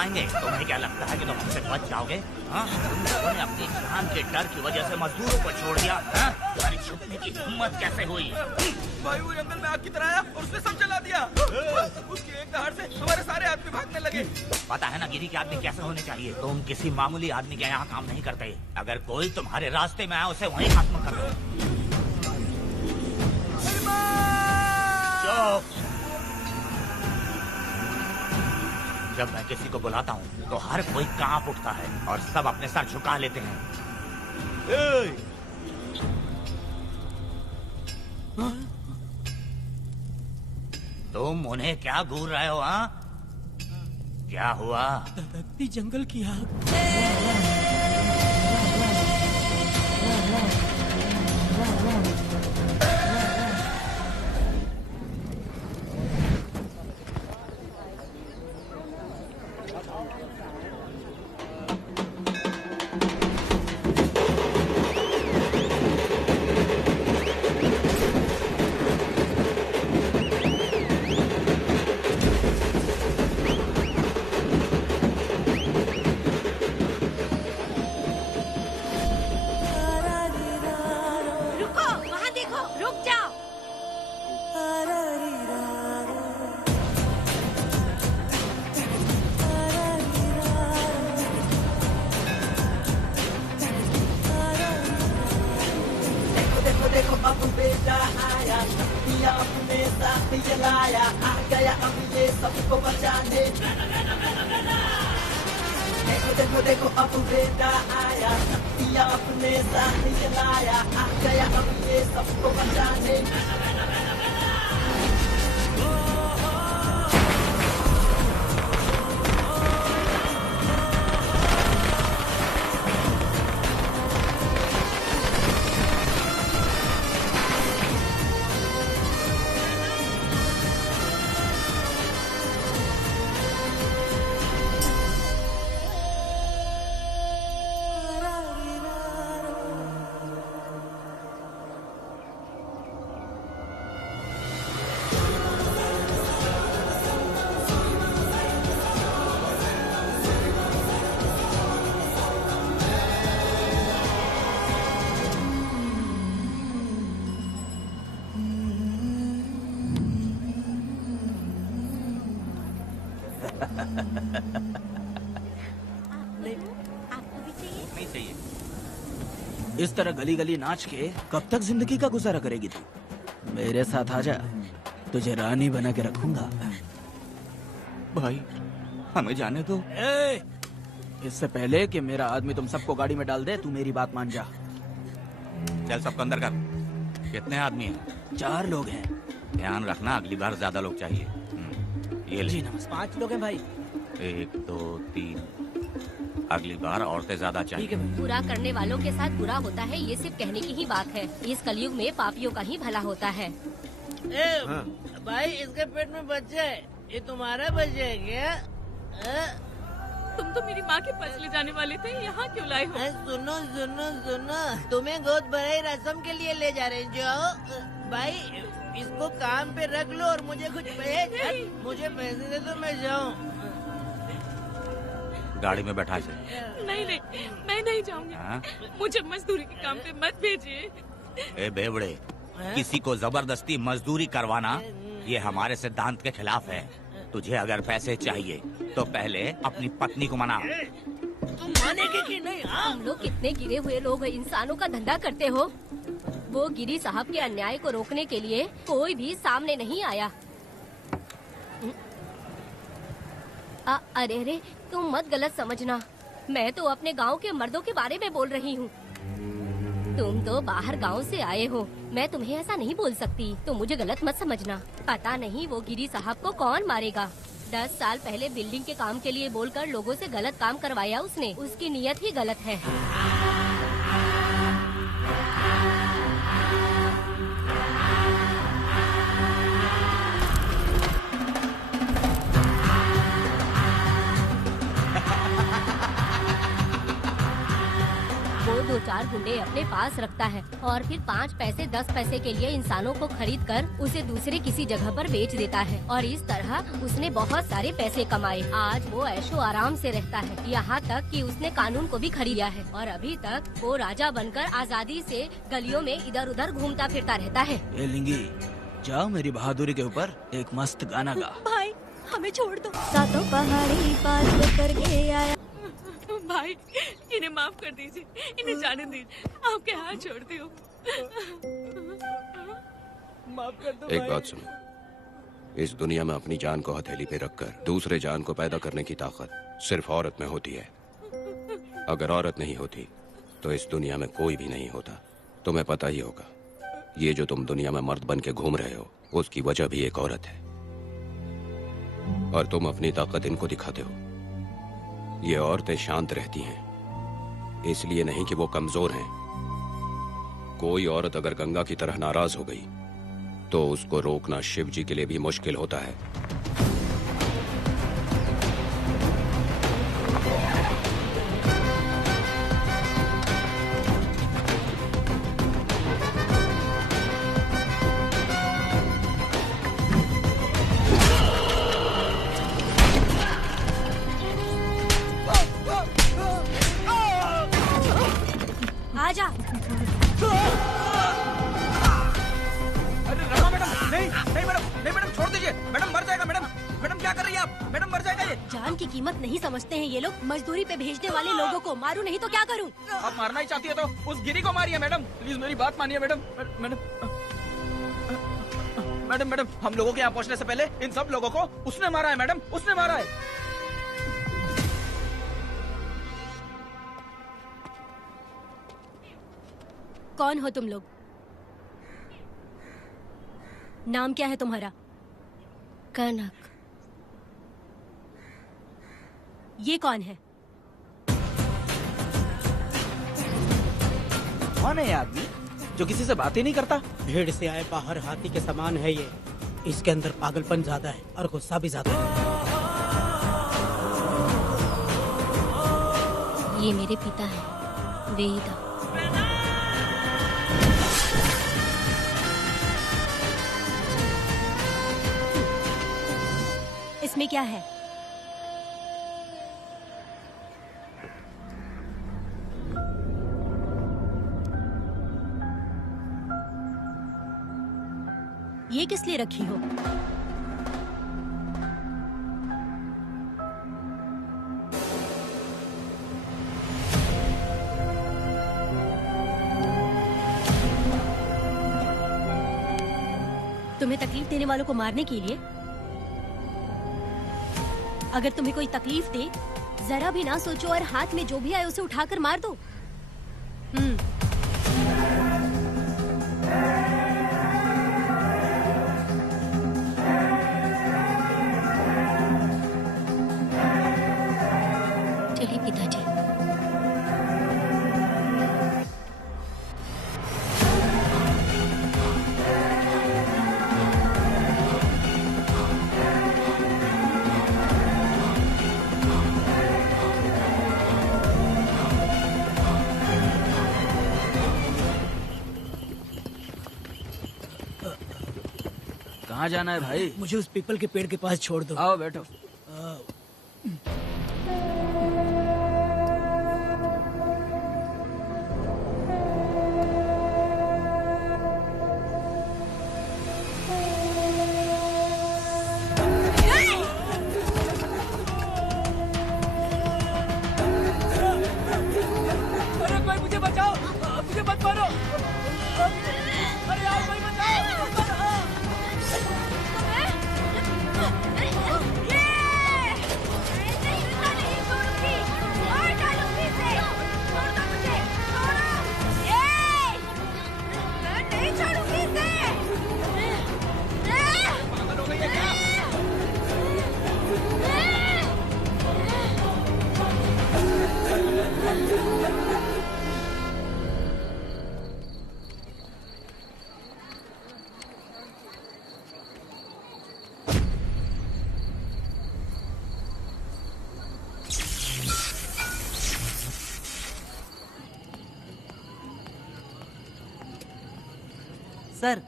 पाएंगे। तुम्हें क्या लगता है कि तुम हमसे बच जाओगे? हाँ, तुम लोगों ने अपनी जान के डर की वजह से मजदूरों को छोड़ दिया। हाँ, तुम्हारी छुपने की हिम्मत कैसे हुई? भाई वो जंगल में आग की तरह आया और उसने सब जला दिया। उसकी एक दहाड़ से हमारे सारे आदमी भागने लगे। पता है ना गिरी के आदमी कैसे होने चाहिए? तुम किसी मामूली आदमी के यहाँ काम नहीं करते। अगर कोई तुम्हारे रास्ते में आया उसे वहीं खत्म कर दो। चुप। जब मैं किसी को बुलाता हूँ तो हर कोई कांप उठता है और सब अपने सर झुका लेते हैं। तुम उन्हें क्या घूर रहे हो? हाँ, क्या हुआ? धधकती जंगल की आग। नहीं चाहिए। इस तरह गली गली नाच के कब तक जिंदगी का गुजारा करेगी तू? मेरे साथ आजा, तुझे रानी बना के रखूंगा। भाई हमें जाने दो। इससे पहले कि मेरा आदमी तुम सबको गाड़ी में डाल दे, तू मेरी बात मान जा। चल सबको अंदर कर। कितने आदमी हैं? 4 लोग हैं। ध्यान रखना अगली बार ज्यादा लोग चाहिए। ये ले। जी नमस्कार। 5 लोग हैं भाई। 1 2 3। अगली बार औरतें ज्यादा चाहिए। बुरा करने वालों के साथ बुरा होता है, ये सिर्फ कहने की ही बात है। इस कलयुग में पापियों का ही भला होता है। भाई इसके पेट में बच्चा है, ये तुम्हारा बच्चा है क्या? तुम तो मेरी माँ के पास ले जाने वाले थे, यहाँ क्यों लाए हो? सुनो सुनो सुनो, तुम्हें गोद भराई रस्म के लिए ले जा रहे हैं। जाओ भाई, इसको काम पे रख लो और मुझे कुछ मुझे पैसे दे दो, मैं जाऊँ। गाड़ी में बैठा इसे। नहीं नहीं, मैं नहीं जाऊंगी। मुझे मजदूरी के काम पे मत भेजिए। ए बेवड़े, किसी को जबरदस्ती मजदूरी करवाना ये हमारे सिद्धांत के खिलाफ है। तुझे अगर पैसे चाहिए तो पहले अपनी पत्नी को मना। तुम मानेगी कि नहीं? तुम लोग कितने गिरे हुए लोग इंसानों का धंधा करते हो। वो गिरी साहब के अन्याय को रोकने के लिए कोई भी सामने नहीं आया। अरे तुम मत गलत समझना, मैं तो अपने गांव के मर्दों के बारे में बोल रही हूँ। तुम तो बाहर गांव से आए हो, मैं तुम्हें ऐसा नहीं बोल सकती, तुम मुझे गलत मत समझना। पता नहीं वो गिरी साहब को कौन मारेगा। 10 साल पहले बिल्डिंग के काम के लिए बोलकर लोगों से गलत काम करवाया उसने। उसकी नीयत ही गलत है। वो 2-4 गुंडे अपने पास रखता है और फिर 5 पैसे 10 पैसे के लिए इंसानों को खरीद कर उसे दूसरे किसी जगह पर बेच देता है और इस तरह उसने बहुत सारे पैसे कमाए। आज वो ऐशो आराम से रहता है, यहाँ तक कि उसने कानून को भी खरीदा है और अभी तक वो राजा बनकर आजादी से गलियों में इधर उधर घूमता फिरता रहता है। ए लिंगी, जाओ मेरी बहादुरी के ऊपर एक मस्त गाना गा। भाई हमें छोड़ दो। सातों पहाड़ी पार करके आया। भाई इन्हें माफ कर दीजिए, इन्हें जाने दीजिए, आपके हाथ छोड़ती हूँ। माफ कर दो एक बात सुनो, इस दुनिया में अपनी जान को हथेली पे रखकर दूसरे जान को पैदा करने की ताकत सिर्फ औरत में होती है। अगर औरत नहीं होती तो इस दुनिया में कोई भी नहीं होता। तुम्हें पता ही होगा, ये जो तुम दुनिया में मर्द बन के घूम रहे हो उसकी वजह भी एक औरत है और तुम अपनी ताकत इनको दिखाते हो। ये औरतें शांत रहती हैं, इसलिए नहीं कि वो कमजोर हैं। कोई औरत अगर गंगा की तरह नाराज हो गई तो उसको रोकना शिव जी के लिए भी मुश्किल होता है। आजा। अरे रमा मैडम, नहीं नहीं मैडम, नहीं मैडम, छोड़ दीजिए मैडम, मर जाएगा मैडम। मैडम क्या कर रही है आप? मैडम मर जाएगा ये। जान की कीमत नहीं समझते हैं ये लोग। मजदूरी पे भेजने वाले लोगों को मारूं नहीं तो क्या करूं? आप मारना ही चाहती है तो उस गिरी को मारिए मैडम, प्लीज मेरी बात मानिए मैडम। मैडम मैडम मैडम, हम लोगों के यहाँ पहुँचने से पहले इन सब लोगों को उसने मारा है मैडम, उसने मारा है। कौन हो तुम लोग? नाम क्या है तुम्हारा? कनक। ये कौन है? कौन है ये आदमी जो किसी से बात ही नहीं करता? भीड़ से आए बाहर हाथी के समान है ये। इसके अंदर पागलपन ज्यादा है और गुस्सा भी ज्यादा है। ये मेरे पिता हैं, वेदा। इसमें क्या है? ये किस लिए रखी हो? तुम्हें तकलीफ देने वालों को मारने के लिए? अगर तुम्हें कोई तकलीफ दे, जरा भी ना सोचो और हाथ में जो भी आए उसे उठाकर मार दो। चलिए पिताजी। कहाँ जाना है भाई? मुझे उस पीपल के पेड़ के पास छोड़ दो। आओ बैठो। अरे कोई मुझे बचाओ, मुझे मत मारो। अरे यार कोई बचाओ। सर,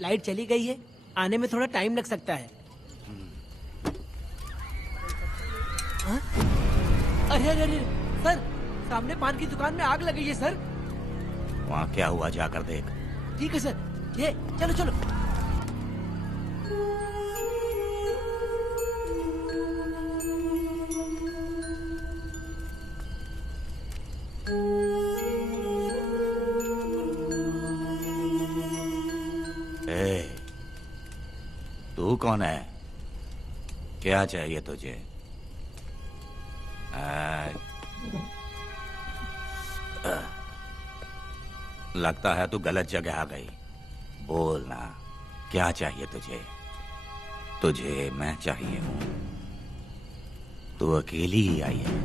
लाइट चली गई है, आने में थोड़ा टाइम लग सकता है। हाँ? अरे अरे अरे सर, सामने पान की दुकान में आग लगी है सर। वहाँ क्या हुआ जाकर देख। ठीक है सर, ये चलो चलो। तू कौन है? क्या चाहिए तुझे? लगता है तू गलत जगह आ गई। बोल ना, क्या चाहिए तुझे? तुझे मैं चाहिए हूं। तू अकेली ही आई है।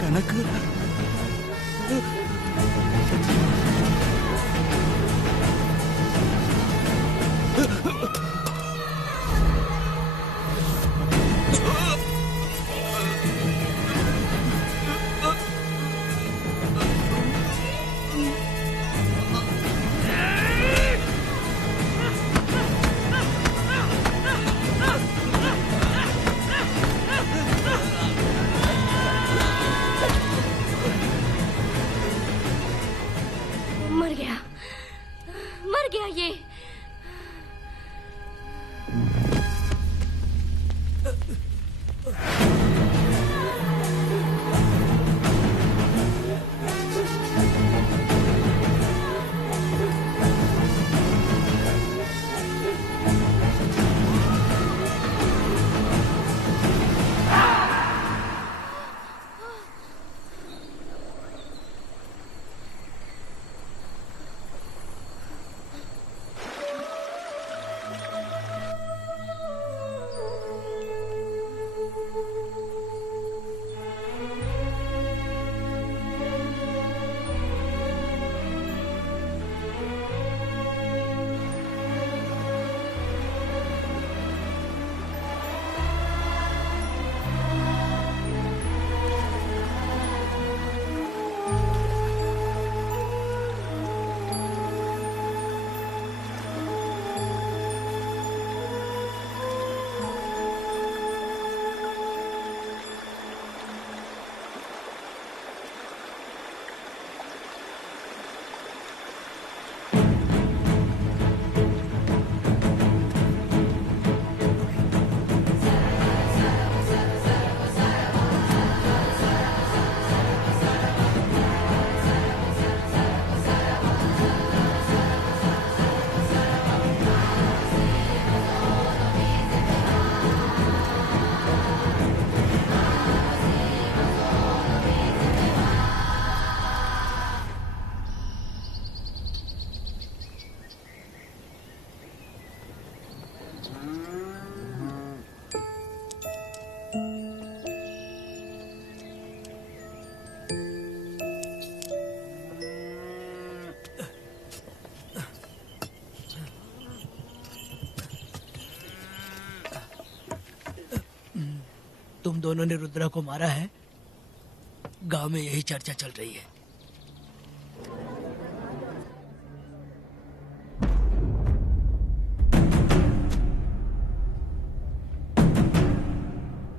कनक, मर गया ये। तुम दोनों ने रुद्रा को मारा है, गांव में यही चर्चा चल रही है।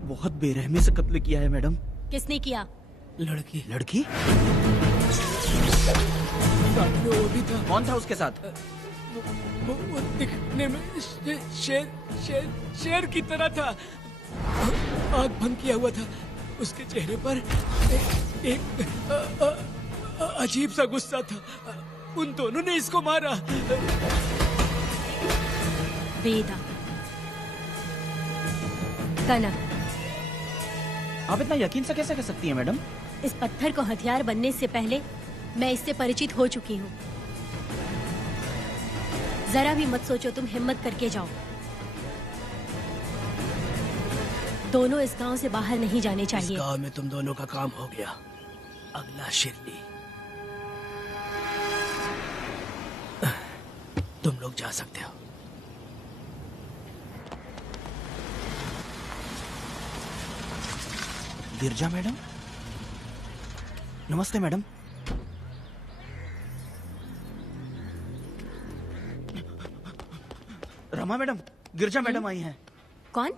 बहुत बेरहमी से कत्ल किया है मैडम। किसने किया? लड़की। लड़की? साथ में वो भी था। कौन था उसके साथ? वो दिखने में शेर की तरह था। आग बंद किया हुआ था। उसके चेहरे पर एक अजीब सा गुस्सा था। उन दोनों ने इसको मारा। वेदा, कनक, आप इतना यकीन से कैसे कह सकती हैं मैडम? इस पत्थर को हथियार बनने से पहले मैं इससे परिचित हो चुकी हूँ। जरा भी मत सोचो, तुम हिम्मत करके जाओ। दोनों इस गांव से बाहर नहीं जाने चाहिए। इस गांव में तुम दोनों का काम हो गया। अगला शिरली। तुम लोग जा सकते हो। गिरजा मैडम, नमस्ते मैडम। रमा मैडम, गिरजा मैडम आई हैं। कौन?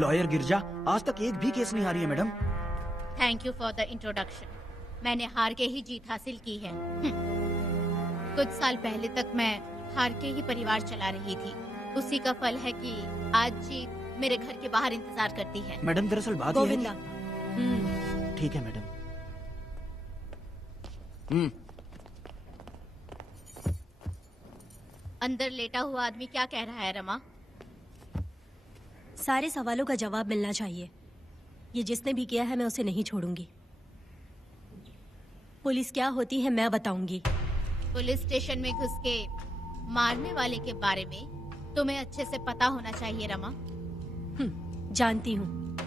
लॉयर गिरजा आज तक एक भी केस नहीं हारी है madam. Thank you for the introduction. मैंने हार के ही जीत हासिल की है। कुछ साल पहले तक मैं हार के ही परिवार चला रही थी। उसी का फल है कि आज जीत मेरे घर के बाहर इंतजार करती है। मैडम दरअसल बात ये है गोविंदा। कि- ठीक है मैडम। अंदर लेटा हुआ आदमी क्या कह रहा है रमा? सारे सवालों का जवाब मिलना चाहिए। ये जिसने भी किया है मैं उसे नहीं छोड़ूंगी। पुलिस क्या होती है मैं बताऊंगी। पुलिस स्टेशन में घुस के मारने वाले के बारे में तुम्हें अच्छे से पता होना चाहिए रमा। जानती हूँ।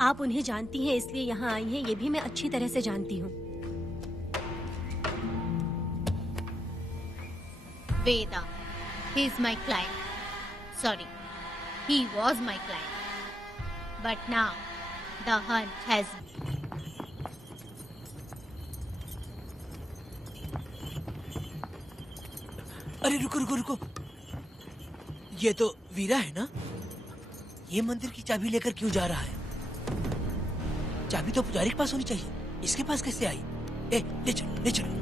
आप उन्हें जानती हैं इसलिए यहाँ आई हैं, ये भी मैं अच्छी तरह से जानती हूँ। वेदा, he is my client. Sorry, he was my client. But now, the hunt has me. अरे रुको रुको रुको, ये तो वीरा है ना? ये मंदिर की चाबी लेकर क्यों जा रहा है? चाबी तो पुजारी के पास होनी चाहिए, इसके पास कैसे आई? ले चलो ले चलो।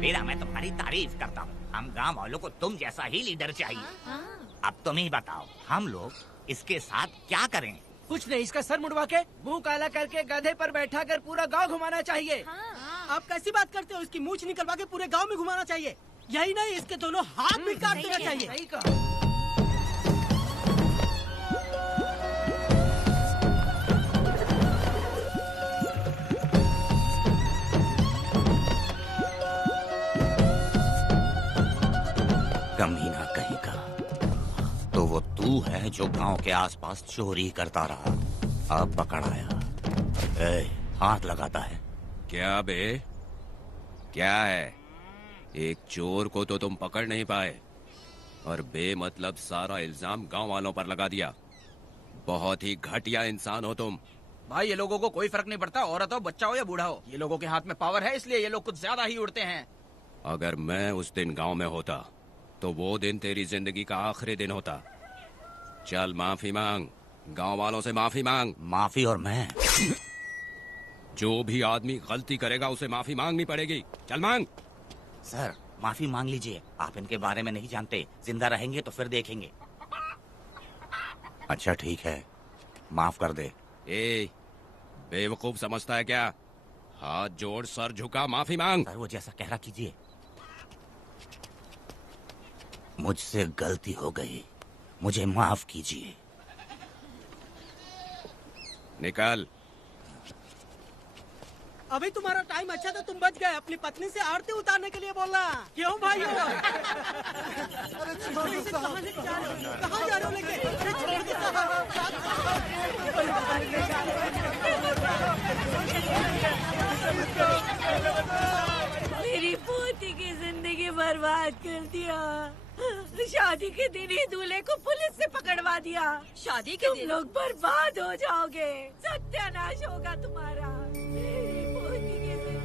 वीरा, मैं तुम्हारी तारीफ करता हूँ। हम गांव वालों को तुम जैसा ही लीडर चाहिए। अब तुम ही बताओ, हम लोग इसके साथ क्या करें? कुछ नहीं, इसका सर मुड़वा के मुंह काला करके गधे पर बैठा कर पूरा गांव घुमाना चाहिए। आप कैसी बात करते हो? इसकी मूछ निकलवा के पूरे गांव में घुमाना चाहिए। यही नहीं, इसके दोनों हाथ भी काट देना चाहिए। सही कहा। कमीना कहीं का। तो वो तू है जो गांव के आसपास चोरी करता रहा, अब पकड़ आया। हाथ लगाता है। क्या बे? क्या है? एक चोर को तो तुम पकड़ नहीं पाए और बेमतलब सारा इल्जाम गांव वालों पर लगा दिया। बहुत ही घटिया इंसान हो तुम। भाई, ये लोगों को कोई फर्क नहीं पड़ता, औरत हो, बच्चा हो या बूढ़ा हो। ये लोगों के हाथ में पावर है, इसलिए ये लोग कुछ ज्यादा ही उड़ते हैं। अगर मैं उस दिन गांव में होता तो वो दिन तेरी जिंदगी का आखिरी दिन होता। चल माफी मांग, गांव वालों से माफी मांग। माफी? और मैं? जो भी आदमी गलती करेगा उसे माफी मांगनी पड़ेगी। चल मांग। सर, माफी मांग लीजिए। आप इनके बारे में नहीं जानते। जिंदा रहेंगे तो फिर देखेंगे। अच्छा ठीक है, माफ कर दे। बेवकूफ समझता है क्या? हाथ जोड़, सर झुका, माफी मांग। सर, वो जैसा कह रहा कीजिए। मुझसे गलती हो गई, मुझे माफ कीजिए। निकल। अभी तुम्हारा टाइम अच्छा था, तुम बच गए। अपनी पत्नी से आरती उतारने के लिए बोलना। क्यों भाई? कहाँ जा रहे हो लेके? छोड़ दो। मेरी पोती की जिंदगी बर्बाद कर दिया। शादी के दिन ही दूल्हे को पुलिस से पकड़वा दिया। शादी के दिन लोग बर्बाद हो जाओगे, सत्यानाश होगा तुम्हारा। मेरी पोती की जिंदगी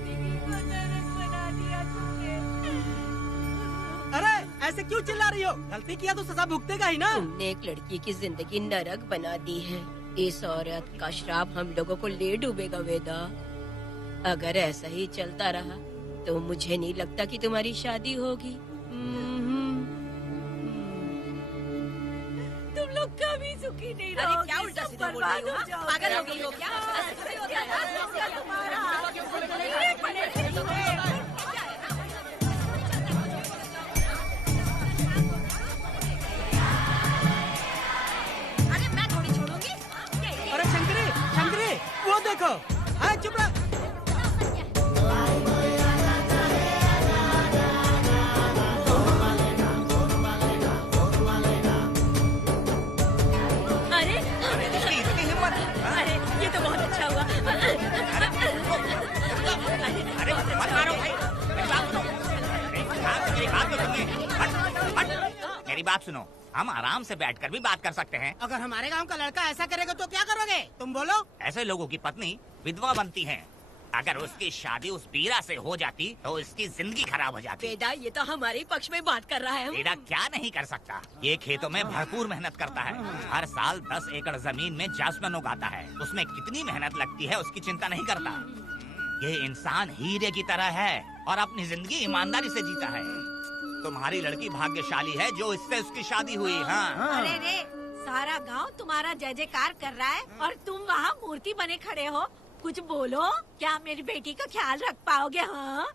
ऐसे क्यों चिल्ला रही हो? गलती किया तो सजा भुगतेगा ही ना। तुमने एक लड़की की जिंदगी नरक बना दी है। इस औरत का श्राप हम लोगों को ले डूबेगा वेदा। अगर ऐसा ही चलता रहा तो मुझे नहीं लगता कि तुम्हारी शादी होगी। तुम लोग कभी सुखी नहीं रहोगे। क्या उल्टा सीधा बोल रही हो? पागल हो गई हो क्या? अरे मैं थोड़ी छोड़ूंगी। अरे शंकरी, शंकरी, वो देखो। हाँ, चुप रह। अरे ये तो बहुत अच्छा हुआ। अरे मत मारो भाई, मेरी बात सुनो। हम आराम से बैठकर भी बात कर सकते हैं। अगर हमारे गांव का लड़का ऐसा करेगा तो क्या करोगे? तुम बोलो। ऐसे लोगों की पत्नी विधवा बनती है। अगर उसकी शादी उस बीरा से हो जाती तो उसकी जिंदगी खराब हो जाती। वेदा ये तो हमारे पक्ष में बात कर रहा है। वेदा क्या नहीं कर सकता। ये खेतों में भरपूर मेहनत करता है। हर साल 10 एकड़ जमीन में जासमन उगाता है। उसमें कितनी मेहनत लगती है उसकी चिंता नहीं करता। ये इंसान हीरे की तरह है और अपनी जिंदगी ईमानदारी से जीता है। तुम्हारी लड़की भाग्यशाली है जो इससे उसकी शादी हुई। हाँ। अरे रे, सारा गांव तुम्हारा जय जयकार कर रहा है और तुम वहाँ मूर्ति बने खड़े हो। कुछ बोलो, क्या मेरी बेटी का ख्याल रख पाओगे? हाँ,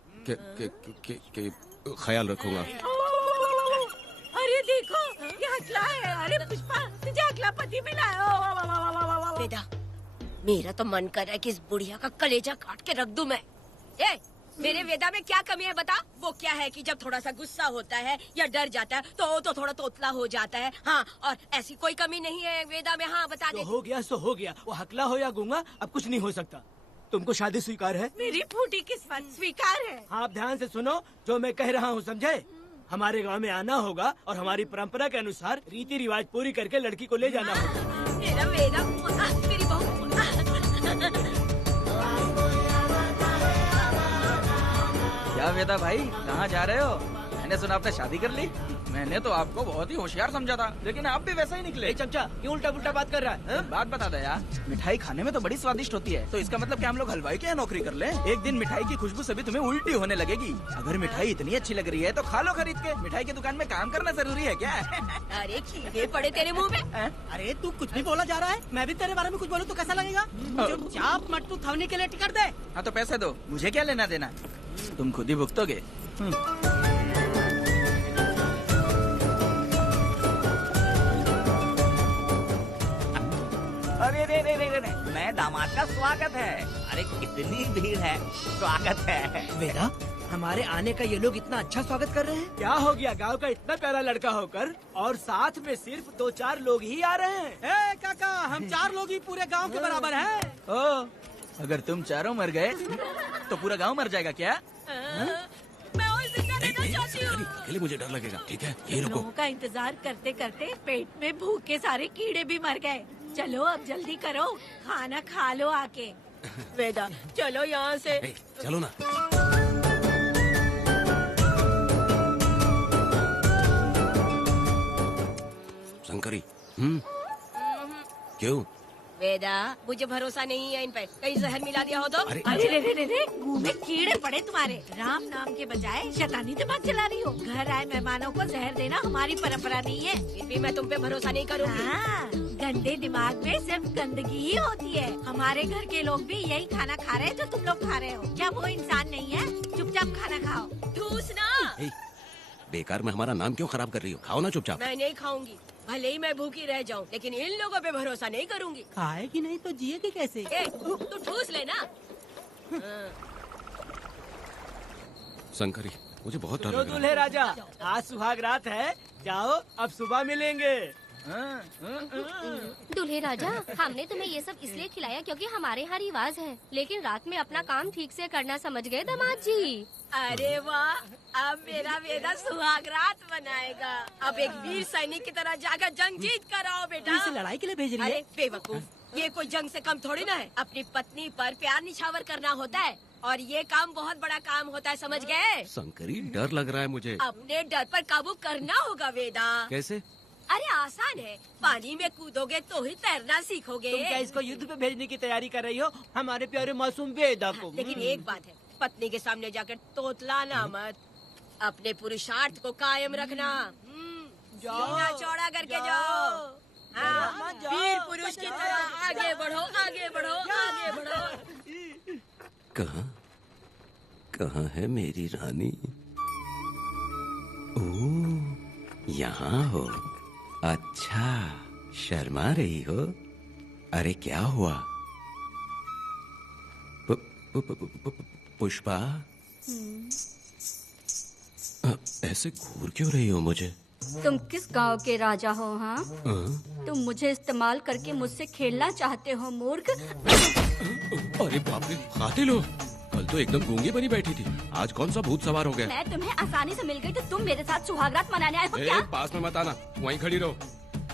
ख्याल रखूंगा। अरे देखो ये हकला है। अरे पुष्पा, तुझे हकला पति मिला है। वेदा, मेरा तो मन कर रहा है कि इस बुढ़िया का कलेजा काट के रख दूं मैं। ए, मेरे वेदा में क्या कमी है बता? वो क्या है कि जब थोड़ा सा गुस्सा होता है या डर जाता है तो थोड़ा तोतला हो जाता है। हाँ, और ऐसी कोई कमी नहीं है वेदा में। हाँ बता दे। तो हो गया सो हो गया। वो हकला हो या गूंगा अब कुछ नहीं हो सकता। तुमको शादी स्वीकार है? मेरी फूटी किस्मत स्वीकार है। आप ध्यान से सुनो जो मैं कह रहा हूँ, समझे? हमारे गांव में आना होगा और हमारी परंपरा के अनुसार रीति रिवाज पूरी करके लड़की को ले जाना होगा। मेरा वेदा, मेरी बहू। क्या वेदा भाई, कहाँ जा रहे हो? मैंने सुना आपने शादी कर ली। मैंने तो आपको बहुत ही होशियार समझा था, लेकिन आप भी वैसा ही निकले। चमचा, क्यों उल्टा पुल्टा बात कर रहा है? बात बता दे यार, मिठाई खाने में तो बड़ी स्वादिष्ट होती है, तो इसका मतलब क्या हम लोग हलवाई के यहाँ नौकरी कर लें? एक दिन मिठाई की खुशबू से भी तुम्हें उल्टी होने लगेगी। अगर मिठाई इतनी अच्छी लग रही है तो खा लो खरीद के। मिठाई की दुकान में काम करना जरूरी है क्या? अरे कीड़े पड़े तेरे मुंह में। अरे तू कुछ भी बोला जा रहा है। मैं भी तेरे बारे में कुछ बोलूं तो कैसा लगेगा? चुपचाप मट्टू थवने के लिए टिकट दे। हाँ तो पैसे दो, मुझे क्या लेना देना, तुम खुद ही भुगतोगे। अरे रे रे रे रे रे, मैं दामाद का स्वागत है। अरे कितनी भीड़ है, स्वागत है। वेदा, हमारे आने का ये लोग इतना अच्छा स्वागत कर रहे हैं। क्या हो गया गांव का इतना प्यारा लड़का होकर और साथ में सिर्फ 2-4 लोग ही आ रहे हैं। काका, हम 4 लोग ही पूरे गांव के बराबर हैं। ओ, अगर तुम चारों मर गए तो पूरा गांव मर जाएगा क्या? मैं और जिंदा रहना चाहती हूँ। अकेले मुझे डर लगेगा। ठीक है, ये रुको। लोगों का इंतजार करते करते पेट में भूखे सारे कीड़े भी मर गए। चलो अब जल्दी करो, खाना खा लो आके। वेदा, चलो यहाँ से। चलो ना। शंकरी, क्यों? वेदा, मुझे भरोसा नहीं है इन पे। कहीं जहर मिला दिया हो तो? अरे रे, मुंह में कीड़े पड़े तुम्हारे। राम नाम के बजाय शैतानी दिमाग चला रही हो। घर आए मेहमानों को जहर देना हमारी परंपरा नहीं है। फिर भी मैं तुम पे भरोसा नहीं करूँगी। हाँ, गंदे दिमाग में सिर्फ गंदगी ही होती है। हमारे घर के लोग भी यही खाना खा रहे हैं जो तुम लोग खा रहे हो। क्या वो इंसान नहीं है? चुपचाप खाना खाओ। ठूस ना। बेकार में हमारा नाम क्यों खराब कर रही हो? खाओ ना चुपचाप। मैं नहीं खाऊंगी, भले ही मैं भूखी रह जाऊं, लेकिन इन लोगों पे भरोसा नहीं करूंगी। खाएगी नहीं तो जिएगी कैसे? तू ठूस लेना। शंकरी, मुझे बहुत डर जो लग रहा है। दूल्हे राजा, आज सुहाग रात है, जाओ अब सुबह मिलेंगे। दूल्हे राजा, हमने तुम्हें ये सब इसलिए खिलाया क्योंकि हमारे यहाँ रिवाज है, लेकिन रात में अपना काम ठीक से करना समझ गए दामाद जी। अरे वाह, अब मेरा वेदा सुहाग रात मनाएगा। अब एक वीर सैनिक की तरह जाकर जंग जीत कर आओ बेटा। इसे लड़ाई के लिए भेज रही है? अरे बेवकूफ, ये कोई जंग से कम थोड़ी ना है। अपनी पत्नी पर प्यार निछावर करना होता है। और ये काम बहुत बड़ा काम होता है, समझ गए? शंकरी, डर लग रहा है मुझे। अपने डर पर काबू करना होगा वेदा। कैसे? अरे आसान है, पानी में कूदोगे तो ही तैरना सीखोगे। तुम क्या इसको युद्ध पे भेजने की तैयारी कर रही हो, हमारे प्यारे मासूम वेदा को? लेकिन एक बात है, पत्नी के सामने जाकर तोतलाना मत, अपने पुरुषार्थ को कायम रखना। सीना चौड़ा करके जाओ। हाँ, वीर पुरुष की तरह आगे बढ़ो, आगे बढ़ो, आगे बढ़ो। कहाँ है मेरी रानी? ओह, यहाँ हो। अच्छा, शर्मा रही हो? अरे क्या हुआ? पुष्पा, ऐसे घूर क्यों रही हो मुझे? तुम किस गांव के राजा हो? हाँ, तुम मुझे इस्तेमाल करके मुझसे खेलना चाहते हो मूर्ख। अरे बाप रे, कातिल हो। कल तो एकदम गूंगी बनी बैठी थी, आज कौन सा भूत सवार हो गया? मैं तुम्हें आसानी से मिल गई तो तुम मेरे साथ सुहागरात मनाने आए हो क्या? पास में मत आना, वहीं खड़ी रहो।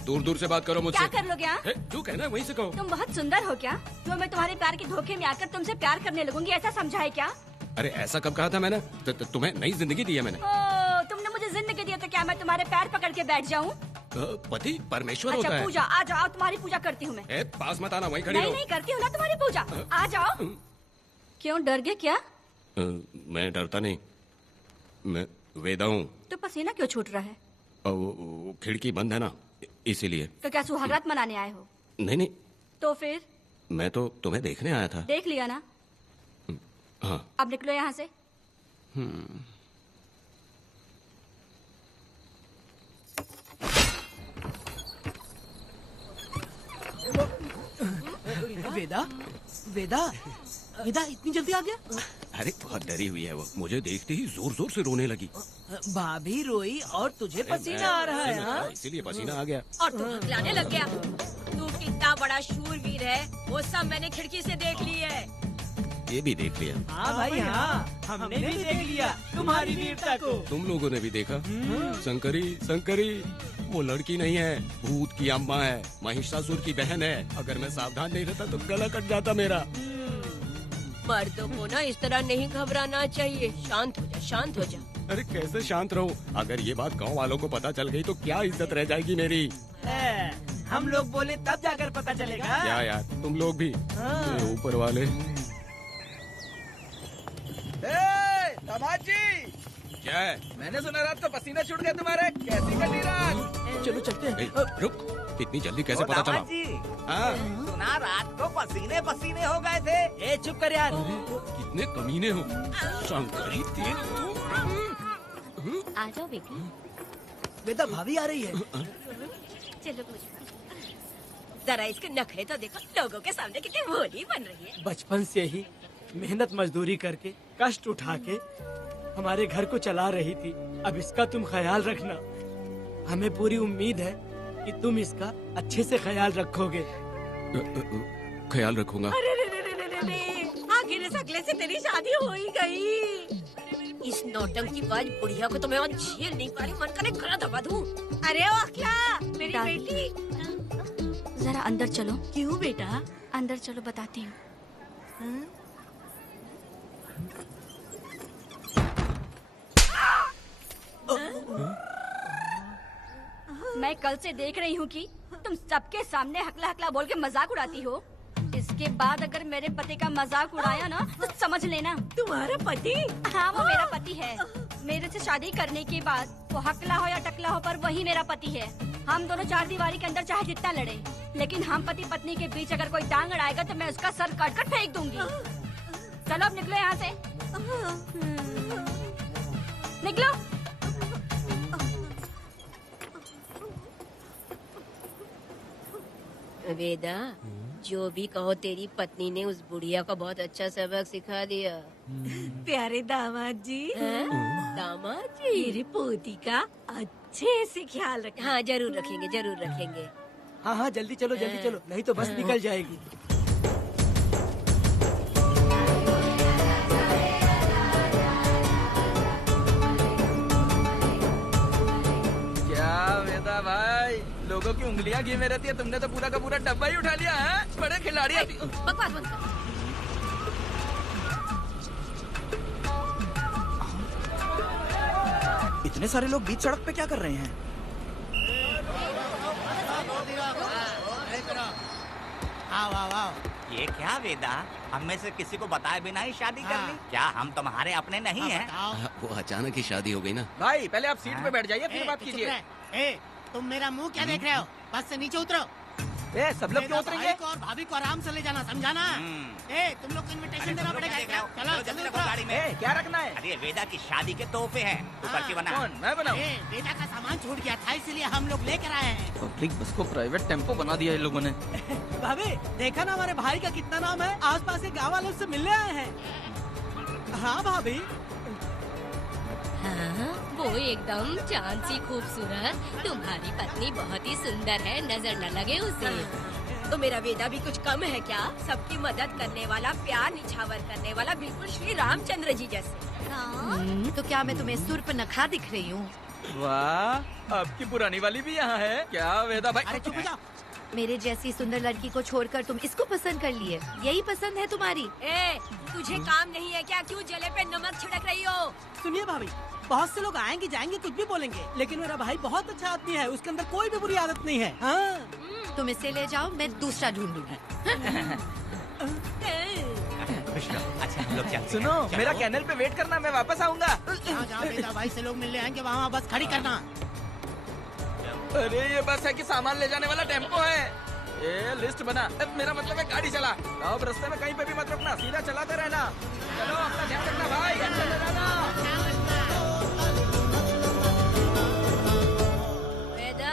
दूर दूर से बात करो मुझसे। क्या कर लोगे? हाँ? तू कहना वहीं से कहो। तुम बहुत सुंदर हो क्या? तो मैं तुम्हारे प्यार के धोखे में आकर तुमसे प्यार करने लगूंगी, ऐसा समझा है क्या? अरे ऐसा कब कहा था मैंने? तुम्हें नई जिंदगी दी है मैंने। तुमने मुझे जिंदगी दी तो क्या मैं तुम्हारे पैर पकड़ के बैठ जाऊँ? पति परमेश्वर अच्छा, होता है। पूजा, आ जाओ, तुम्हारी पूजा करती हूँ मैं। पास मत आना, वहीं खड़ी रहो। नहीं करती हूँ ना तुम्हारी पूजा, आ जाओ। क्यों डर गए क्या? मैं डरता नहीं, मैं वेदा हूँ। तो पसीना क्यों छूट रहा है? खिड़की बंद है ना, इसीलिए। तो क्या सुहागरात मनाने आए हो? नहीं, तो फिर? मैं तो तुम्हें देखने आया था। देख लिया ना? हाँ। अब निकलो यहाँ से। वेदा, वेदा, वेदा इतनी जल्दी आ गया? अरे बहुत डरी हुई है वो, मुझे देखते ही जोर जोर से रोने लगी। भाभी रोई और तुझे पसीना आ रहा है? हाँ? इसीलिए पसीना आ गया। और तू हकलाने लग गया। तू कितना बड़ा शूरवीर है, वो सब मैंने खिड़की से देख ली है। ये भी देख लिया? हाँ भाई हाँ, हमने भी देख लिया तुम्हारी वीरता को। तुम लोगों ने भी देखा? शंकरी, शंकरी, वो लड़की नहीं है, भूत की अम्मा है, महिषासुर की बहन है। अगर मैं सावधान नहीं रहता तो गला कट जाता मेरा। मर्दों को ना इस तरह नहीं घबराना चाहिए। शांत हो जा, शांत हो जा। अरे कैसे शांत रहूं? अगर ये बात गांव वालों को पता चल गई तो क्या इज्जत रह जाएगी मेरी? हम लोग बोले तब जाकर पता चलेगा। क्या यार, तुम लोग भी? ऊपर वाले। दामाद जी, क्या है? मैंने सुना रात को पसीना छूट गया तुम्हारे, कैसी कटी रात? चलो चलते हैं। रुक, इतनी जल्दी कैसे पता चला? हाँ? सुना रात को पसीने पसीने हो गए थे। ए चुप कर यार। कितने कमीने हो शंकरी। आ जाओ बेटी। वेदा भाभी आ रही है। चलो जरा इसके नखरे तो देखो, लोगों के सामने कितनी भोली बन रही है। बचपन से ही मेहनत मजदूरी करके कष्ट उठा के हमारे घर को चला रही थी। अब इसका तुम ख्याल रखना। हमें पूरी उम्मीद है कि तुम इसका अच्छे से ख्याल रखोगे। ख्याल रखूंगा। अरे आखिर इस अगले से तेरी शादी हो ही गई। इस नौटंकी बाज बुढ़िया को तो मैं और झेल नहीं पा रही, मन करे गला दबा दूं। अरे ओ अखला, मेरी बेटी, जरा अंदर चलो। क्यों बेटा? अंदर चलो, बताती हूँ। मैं कल से देख रही हूँ कि तुम सबके सामने हकला हकला बोल के मजाक उड़ाती हो। इसके बाद अगर मेरे पति का मजाक उड़ाया ना तो समझ लेना। तुम्हारा पति? हाँ, वो मेरा पति है। मेरे से शादी करने के बाद वो हकला हो या टकला हो, पर वही मेरा पति है। हम दोनों चार दीवारी के अंदर चाहे जितना लड़े, लेकिन हम पति पत्नी के बीच अगर कोई टांग अड़ाएगा तो मैं उसका सर काट कर फेंक दूंगी। चलो अब निकलो यहाँ से। निकलो। वेदा, जो भी कहो, तेरी पत्नी ने उस बुढ़िया को बहुत अच्छा सबक सिखा दिया। प्यारे दामाद जी। दामाद जी, मेरी पोती का अच्छे से ख्याल रखें। हाँ जरूर रखेंगे, जरूर रखेंगे। हाँ हाँ जल्दी चलो, जल्दी चलो, नहीं तो बस निकल जाएगी। क्या वेदा भाई, लोगों की उंगलियां घी में रहती है, तुमने तो पूरा का पूरा डब्बा ही उठा लिया है। बड़े खिलाड़ी। बकवास बंद कर। इतने सारे लोग बीच सड़क पे क्या कर रहे हैं? ये क्या वेदा, हम में से किसी को बताए बिना ही शादी कर ली? क्या हम तुम्हारे अपने नहीं हैं? वो अचानक ही शादी हो गई ना। भाई पहले आप सीट पे बैठ जाइए, फिर बात कीजिए। तुम मेरा मुंह क्या देख रहे हो? बस से नीचे उतरो। सब लोग क्यों उतरेंगे? और भाभी को आराम से ले जाना, समझाना? तुम लोग को इनविटेशन देना पड़ेगा। चलो जल्दी उतरो। गाड़ी में क्या रखना है? अरे वेदा की शादी के तोहफे हैं, ऊपर की बना। कौन? मैं बनाऊं? बेटा का सामान छूट गया था, इसीलिए हम लोग लेकर आए हैं। पब्लिक बस को प्राइवेट टेम्पो बना दिया इन लोगों ने। भाभी देखा ना हमारे भाई का कितना नाम है, आसपास के गाँव वालों से मिलने आए हैं। हाँ भाभी। हाँ, वो एकदम चांद सी खूबसूरत। तुम्हारी पत्नी बहुत ही सुंदर है, नजर न लगे उसे। तो मेरा वेदा भी कुछ कम है क्या? सबकी मदद करने वाला, प्यार निछावर करने वाला, बिल्कुल श्री रामचंद्र जी जैसे। तो क्या मैं तुम्हें सुर पर नखरा दिख रही हूँ? वाह, आपकी पुरानी वाली भी यहाँ है क्या वेदा भाई? अरे चुप हो जाओ। मेरे जैसी सुंदर लड़की को छोड़कर तुम इसको पसंद कर लिए, यही पसंद है तुम्हारी? तुझे काम नहीं है क्या? क्यों जले पे नमक छिड़क रही हो? सुनिए भाभी, बहुत से लोग आएंगे जाएंगे कुछ भी बोलेंगे, लेकिन मेरा भाई बहुत अच्छा आदमी है, उसके अंदर कोई भी बुरी आदत नहीं है। हाँ। तुम इसे ले जाओ, मैं दूसरा ढूंढूंगी। अच्छा हम लोग चलते सुनो, हैं। मेरा कैनल पे वेट करना, मैं वापस आऊंगा। जहाँ बेटा भाई से लोग मिलने आएंगे वहाँ बस खड़ी करना। अरे ये बस है कि सामान ले जाने वाला टेम्पो है। ये लिस्ट बना, मेरा मतलब है गाड़ी चला। अब रास्ते में कहीं पे भी मत रुकना, सीधा चलाते रहना। चलो अपना ध्यान रखना भाई, अच्छा ले जाना। वेदा,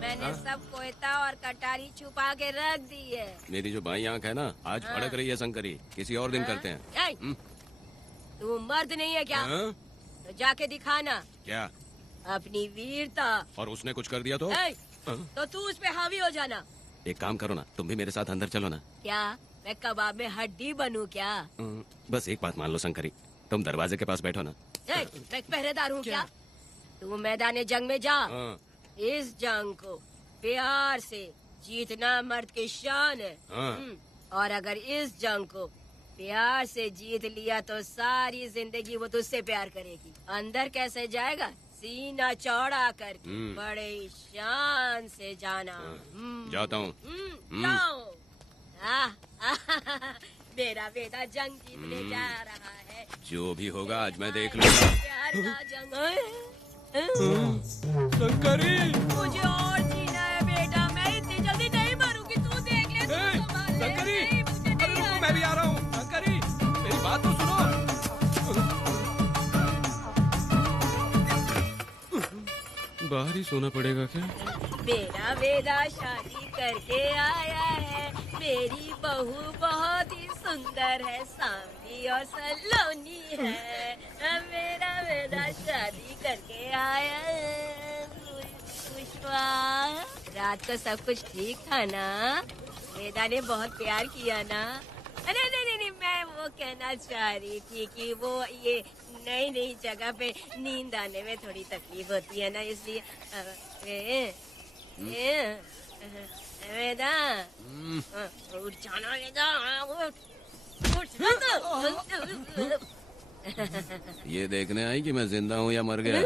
मैंने सब कोयता और कटारी छुपा के रख दी है। मेरी जो बाई आंख है ना, आज फड़क रही है शंकरी। किसी और दिन करते हैं। तू मर्द नहीं है क्या? हाँ? तो जाके दिखाना क्या? अपनी वीरता। और उसने कुछ कर दिया तो? तो तू उस पे हावी हो जाना। एक काम करो ना, तुम भी मेरे साथ अंदर चलो ना। क्या मैं कबाब में हड्डी बनूं क्या? बस एक बात मान लो शंकरी, तुम दरवाजे के पास बैठो ना। मैं पहरेदार हूँ क्या? तू मैदान जंग में जा। इस जंग को प्यार से जीतना मर्द की शान है। और अगर इस जंग को प्यार से जीत लिया तो सारी जिंदगी वो तुझसे प्यार करेगी। अंदर कैसे जाएगा? सीना चौड़ा करके बड़े शान से जाना। जाता हूँ। जाओ। मेरा बेटा जंग जीतने जा रहा है। जो भी होगा आज मैं देख लूंगा। प्यार का जंग। शंकरी, मुझे और जीना है बेटा, मैं इतनी जल्दी नहीं मरूंगी। तू देख ले, तू संभाल ले। शंकरी, नहीं, मुझे नहीं रुको, मैं भी आ रहा हूँ। शंकरी, मेरी बात तो सुनो। बाहर ही सोना पड़ेगा क्या? मेरा वेदा शादी करके आया है। मेरी बहू बहुत ही सुंदर है, सांवली और सलोनी है। मेरा वेदा शादी करके आया है। पुष्पा, रात को सब कुछ ठीक था ना? वेदा ने बहुत प्यार किया ना? नहीं नहीं नहीं, मैं वो कहना चाह रही थी कि वो ये नई नई जगह पे नींद आने में थोड़ी तकलीफ होती है ना, इसलिए वेदा उठ जाना। वेदा उठ। ये देखने आई कि मैं जिंदा हूँ या मर गया?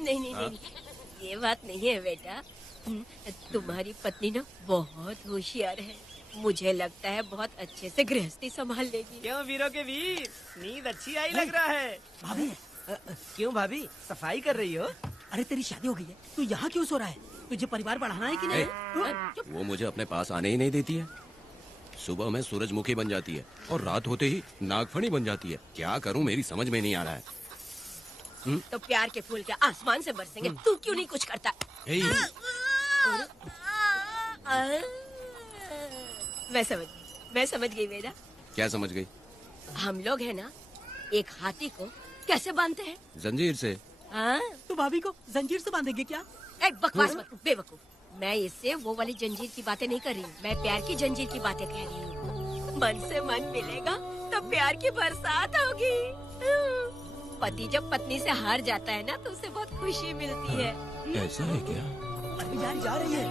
नहीं नहीं नहीं, ये बात नहीं है बेटा। तुम्हारी पत्नी ना बहुत होशियार है, मुझे लगता है बहुत अच्छे से गृहस्थी संभाल लेगी। क्यों वीरों के वीर, नींद अच्छी आई लग रहा है। भाभी क्यों भाभी सफाई कर रही हो? अरे तेरी शादी हो गई है, तू यहाँ क्यों सो रहा है? तुझे परिवार बढ़ाना है कि नहीं? वो मुझे अपने पास आने ही नहीं देती है। सुबह में सूरजमुखी बन जाती है और रात होते ही नागफनी बन जाती है। क्या करूँ मेरी समझ में नहीं आ रहा है। तो प्यार के फूल क्या आसमान से बरसेंगे? तू क्यों नहीं कुछ करता? मैं समझ गई बेटा। क्या समझ गई? हम लोग है ना, एक हाथी को कैसे बांधते हैं? जंजीर से। तो भाभी को जंजीर से बांधेंगे क्या? बकवास मत, बेवकूफ। मैं इससे वो वाली जंजीर की बातें नहीं कर रही हूँ, मैं प्यार की जंजीर की बातें कह रही हूँ। मन से मन मिलेगा तो प्यार की बरसात होगी। पति जब पत्नी से हार जाता है ना तो उसे बहुत खुशी मिलती है। ऐसा है क्या? अरे यार जा रही है।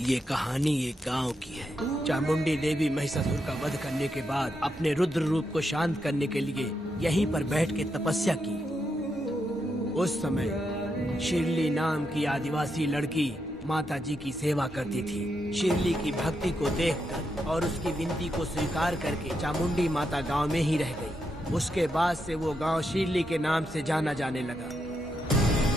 ये कहानी एक गांव की है। चामुंडी देवी महिषासुर का वध करने के बाद अपने रुद्र रूप को शांत करने के लिए यहीं पर बैठ के तपस्या की। उस समय शिरली नाम की आदिवासी लड़की माता जी की सेवा करती थी। शिरली की भक्ति को देखकर और उसकी विनती को स्वीकार करके चामुंडी माता गांव में ही रह गई। उसके बाद से वो गांव शिरली के नाम से जाना जाने लगा।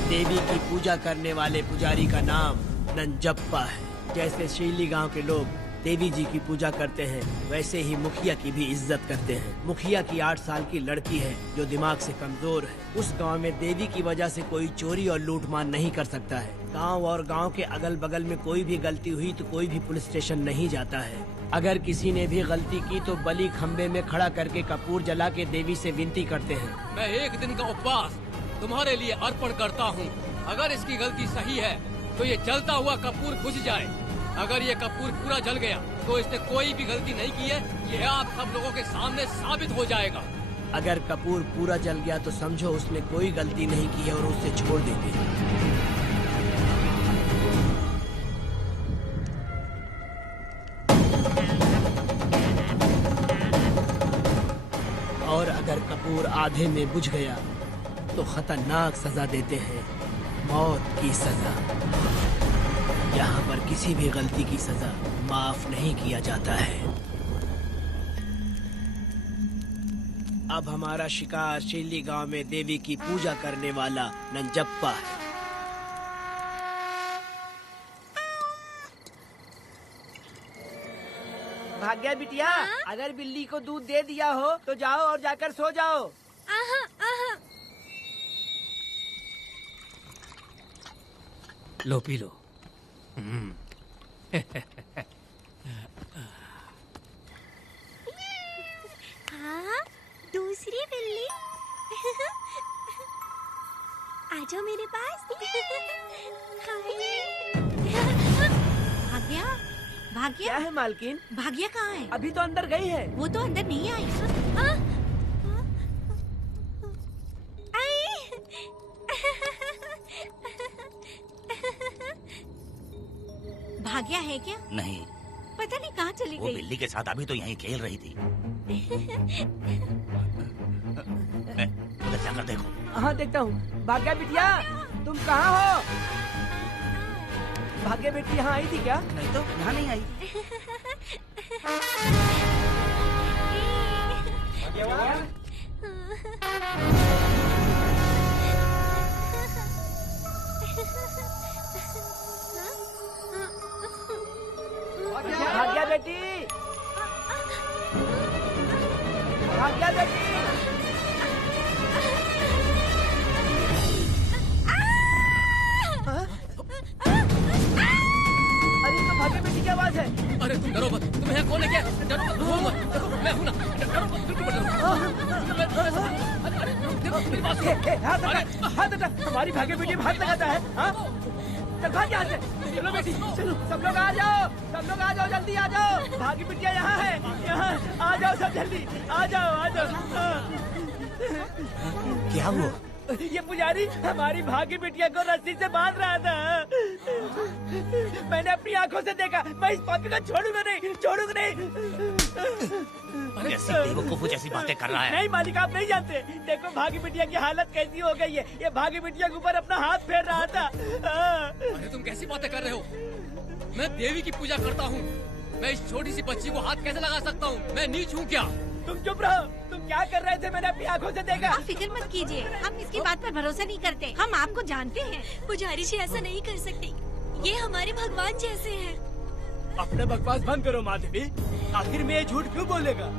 देवी की पूजा करने वाले पुजारी का नाम नंजप्पा है। जैसे शिरली गांव के लोग देवी जी की पूजा करते हैं, वैसे ही मुखिया की भी इज्जत करते हैं। मुखिया की 8 साल की लड़की है जो दिमाग से कमजोर है। उस गांव में देवी की वजह से कोई चोरी और लूटमार नहीं कर सकता है। गांव और गांव के अगल बगल में कोई भी गलती हुई तो कोई भी पुलिस स्टेशन नहीं जाता है। अगर किसी ने भी गलती की तो बलि खम्बे में खड़ा करके कपूर जला के देवी से विनती करते हैं। मैं 1 दिन का उपवास तुम्हारे लिए अर्पण करता हूँ। अगर इसकी गलती सही है तो ये जलता हुआ कपूर बुझ जाए। अगर ये कपूर पूरा जल गया तो इसने कोई भी गलती नहीं की है, ये आप सब लोगों के सामने साबित हो जाएगा। अगर कपूर पूरा जल गया तो समझो उसने कोई गलती नहीं की है और उसे छोड़ देंगे। और अगर कपूर आधे में बुझ गया तो खतरनाक सजा देते हैं, मौत की सजा। यहाँ पर किसी भी गलती की सजा माफ नहीं किया जाता है। अब हमारा शिकार शिरली गांव में देवी की पूजा करने वाला नंजप्पा है। भाग्या बिटिया, अगर बिल्ली को दूध दे दिया हो तो जाओ और जाकर सो जाओ। लो पी लो। हाँ, दूसरी बिल्ली। आ जाओ मेरे पास। भाग्या, भाग्या क्या है मालकिन? भाग्या कहाँ है? अभी तो अंदर गई है। वो तो अंदर नहीं आई। भाग्या है क्या? नहीं, पता नहीं कहाँ चली वो गई। बिल्ली के साथ अभी तो यहीं खेल रही थी। उधर जाकर देखो। हाँ देखता हूँ। भाग्या बिटिया, तुम कहाँ हो? भाग्या बेटी यहाँ आई थी क्या? नहीं तो यहाँ नहीं आई। भाग्या बेटी, भाग्या बेटी। अरे तो भाग्या बेटी की आवाज है। अरे तुम डरो मत, तुम यहाँ कौन है क्या? डरो मत, रो मत, देखो मैं हूँ ना। डरो मत, बिल्कुल मत डरो। अरे देखो मेरी बात सुनो। हाथ हटा, हमारी भाग्य बेटी हाथ लगाता है। हाँ? चल भाग यहाँ से। चलो बेटी, चलो सब लोग आ जाओ, सब लोग आ जाओ, जल्दी आ जाओ। भाग्य बिटिया यहाँ है, यहाँ आ जाओ सब जल्दी, आ जाओ, आ जाओ। क्या हुआ? ये पुजारी हमारी भाग्य बिटिया को रस्सी से बांध रहा था। मैंने अपनी आंखों से देखा। मैं इस पापी को छोड़ूंगा नहीं, छोड़ूंगा नहीं। ऐसी बेवकूफों जैसी बातें कर रहा है। नहीं मालिक, आप नहीं जानते। देखो भाग्य बिटिया की हालत कैसी हो गई है। ये भाग्य बिटिया के ऊपर अपना हाथ फेर रहा था। अरे तुम कैसी बातें कर रहे हो? मैं देवी की पूजा करता हूँ। मैं इस छोटी सी बच्ची को हाथ कैसे लगा सकता हूँ? मैं नीच हूँ क्या? तुम चुप रहो। तुम क्या कर रहे थे? मैंने अपनी आंखों से देखा। आप फिक्र मत कीजिए, हम इसकी बात पर भरोसा नहीं करते। हम आपको जानते हैं। पुजारी जी ऐसा नहीं कर सकती। ये हमारे भगवान जैसे हैं। अपने बकवास बंद करो माधवी। आखिर में ये झूठ क्यों बोलेगा?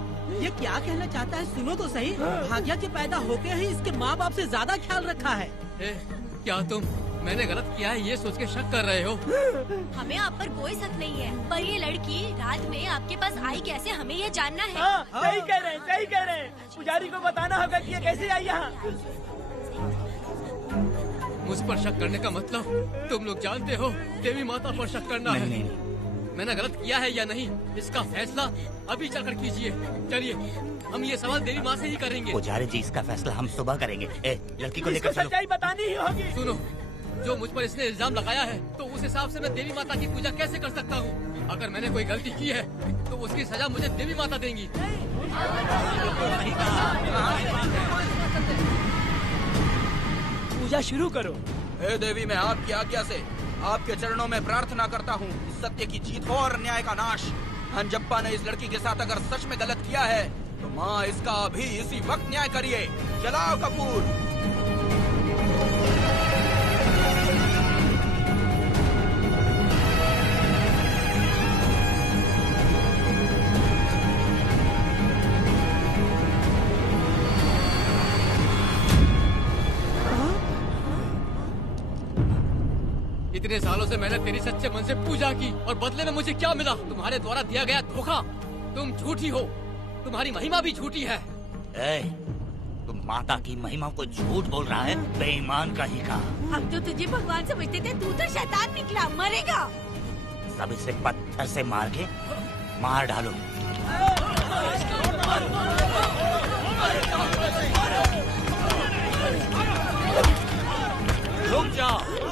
ये क्या कहना चाहता है? सुनो तो सही। भाग्या के पैदा होके ही इसके माँ बाप से ज्यादा ख्याल रखा है। क्या तुम मैंने गलत किया है ये सोच के शक कर रहे हो? हमें आप पर कोई शक नहीं है, पर ये लड़की रात में आपके पास आई कैसे, हमें ये जानना है। हाँ, सही कह रहे हैं, सही कह रहे हैं। पुजारी को बताना होगा कि ये कैसे आई यहाँ। मुझ पर शक करने का मतलब तुम लोग जानते हो देवी माता पर शक करना है। नहीं। मैंने गलत किया है या नहीं, इसका फैसला अभी चलकर कीजिए। चलिए हम ये सवाल देवी माँ से ही करेंगे। पुजारी जी, इसका फैसला हम सुबह करेंगे। लड़की को लेकर चलो। सच्चाई बतानी ही होगी। सुनो, जो मुझ पर इसने इल्जाम लगाया है, तो उस हिसाब से मैं देवी माता की पूजा कैसे कर सकता हूँ? अगर मैंने कोई गलती की है तो उसकी सजा मुझे देवी माता देंगी। पूजा शुरू करो। हे देवी, मैं आपकी आज्ञा से आपके चरणों में प्रार्थना करता हूँ, सत्य की जीत हो और न्याय का नाश। अंजप्पा ने इस लड़की के साथ अगर सच में गलत किया है तो माँ इसका अभी इसी वक्त न्याय करिए। जलाओ कपूर। इतने सालों से मैंने तेरी सच्चे मन से पूजा की और बदले में मुझे क्या मिला? तुम्हारे द्वारा दिया गया धोखा। तुम झूठी हो, तुम्हारी महिमा भी झूठी है। तुम माता की महिमा को झूठ बोल रहा है, बेईमान कहीं का। हम तो तुझे भगवान समझते थे, तू तो शैतान निकला, मरेगा। सब इसे पत्थर से मार के मार डालो।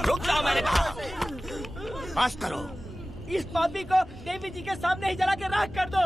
रुक जाओ मैंने कहा। बस करो। इस पापी को देवी जी के सामने ही जला के राख कर दो।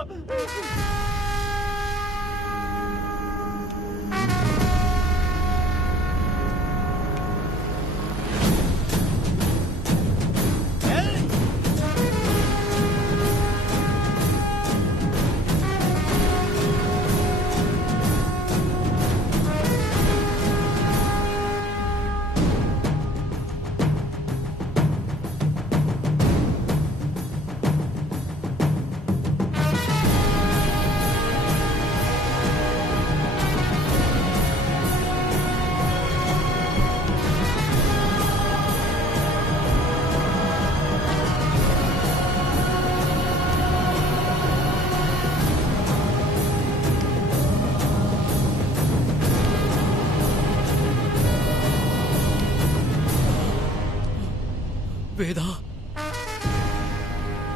वेदा,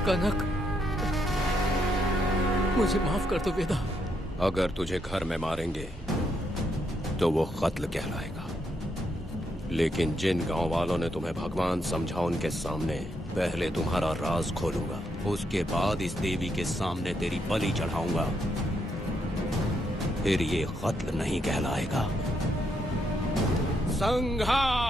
कनक, मुझे माफ कर दो वेदा। अगर तुझे घर में मारेंगे तो वो कत्ल कहलाएगा, लेकिन जिन गांव वालों ने तुम्हें भगवान समझा उनके सामने पहले तुम्हारा राज खोलूंगा, उसके बाद इस देवी के सामने तेरी बलि चढ़ाऊंगा, फिर ये कत्ल नहीं कहलाएगा। संघार!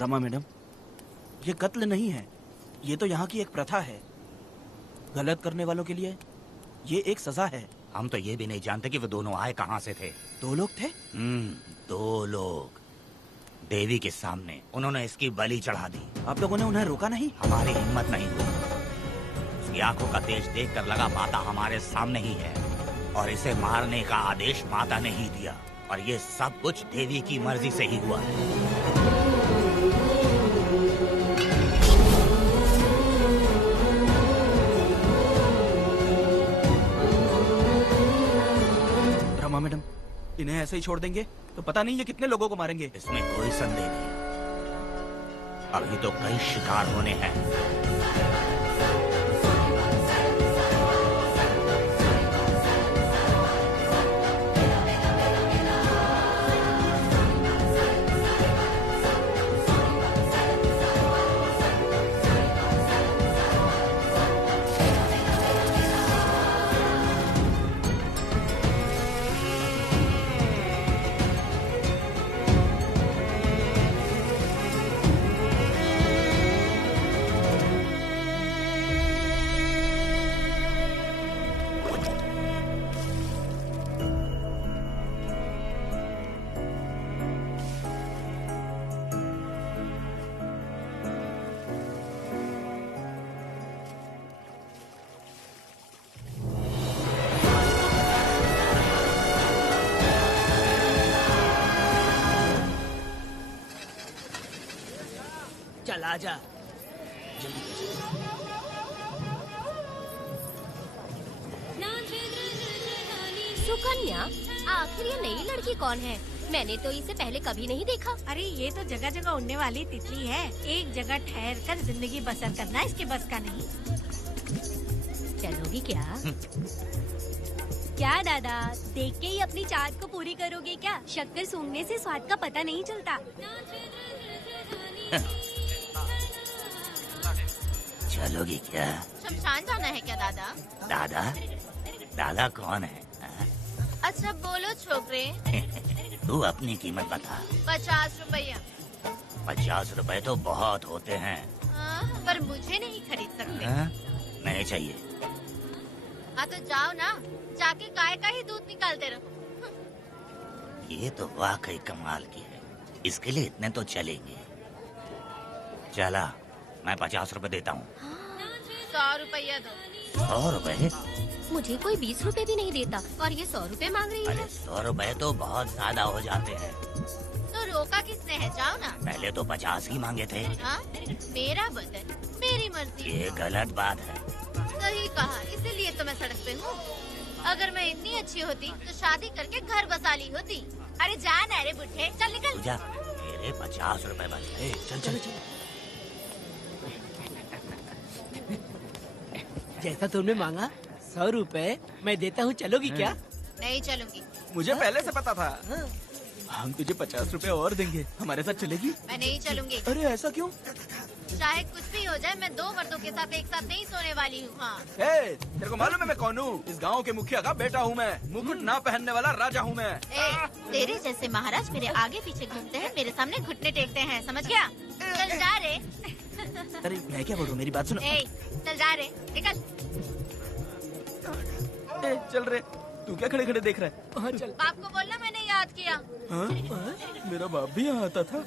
रमा मैडम, ये कत्ल नहीं है, ये तो यहाँ की एक प्रथा है। गलत करने वालों के लिए ये एक सजा है। हम तो ये भी नहीं जानते कि वो दोनों आए कहाँ से थे। 2 लोग थे? 2 लोग देवी के सामने, उन्होंने इसकी बलि चढ़ा दी। आप लोगों ने उन्हें रोका नहीं? हमारी हिम्मत नहीं हुई। उसकी आंखों का तेज देखकर लगा माता हमारे सामने ही है और इसे मारने का आदेश माता ने ही दिया, और ये सब कुछ देवी की मर्जी से ही हुआ है। मैडम, इन्हें ऐसे ही छोड़ देंगे तो पता नहीं ये कितने लोगों को मारेंगे। इसमें कोई संदेह नहीं, अभी तो कई शिकार होने हैं। चल आजा। सुकन्या, आखिर ये नई लड़की कौन है? मैंने तो इसे पहले कभी नहीं देखा। अरे ये तो जगह जगह उड़ने वाली तितली है। एक जगह ठहर कर जिंदगी बसर करना इसके बस का नहीं। चलोगी क्या? क्या दादा, देख के ही अपनी चाहत को पूरी करोगे क्या? शक्कर सूंघने से स्वाद का पता नहीं चलता। चलोगी क्या? शमशान जाना है क्या दादा? दादा? दादा कौन है? अच्छा बोलो छोकरे। तू अपनी कीमत बता। 50 रुपया। 50 रुपए तो बहुत होते हैं। हाँ, पर मुझे नहीं खरीद सकते। नहीं चाहिए। हाँ तो जाओ ना, जाके गाय का ही दूध निकालते रहो। ये तो वाकई कमाल की है। इसके लिए इतने तो चलेंगे। चला, मैं 50 रुपए देता हूँ। 100 रुपया दो। 100 रुपए? मुझे कोई 20 रुपए भी नहीं देता और ये 100 रुपए मांग रही है। अरे 100 रुपए तो बहुत ज्यादा हो जाते हैं। तो रोका किसने है? जाओ ना। पहले तो 50 ही मांगे थे। हाँ? मेरा बदन, मेरी मर्जी। ये गलत बात है। सही कहा, इसीलिए तो मैं सड़क पे हूँ। अगर मैं इतनी अच्छी होती तो शादी करके घर बसा ली होती। अरे जा ना रे बुढ़े, चल निकल। जा, मेरे 50 रुपए बच गए। चल चल चल। जैसा तुमने मांगा 100 रुपए मैं देता हूँ। चलोगी क्या? नहीं चलूंगी। मुझे पहले से पता था। हम तुझे 50 रुपए और देंगे। हमारे साथ चलेगी? मैं नहीं चलूंगी। अरे ऐसा क्यों? चाहे कुछ भी हो जाए, मैं 2 मर्दों के साथ एक साथ नहीं सोने वाली हूँ। हाँ। तेरे को मालूम है मैं कौन हूँ? इस गांव के मुखिया का बेटा हूँ मैं। मुकुट ना पहनने वाला राजा हूँ मैं। तेरे जैसे महाराज मेरे आगे पीछे घूमते हैं, मेरे सामने घुटने टेकते हैं, समझ गया? चल जा रे। अरे मैं क्या बोलूँ, मेरी बात सुनो। चल जा रे, निकल। चल रे, तू क्या खड़े खड़े देख रहा है? हाँ, चल। बाप को बोलना मैंने याद किया। हाँ? मेरा बाप भी यहाँ आता था।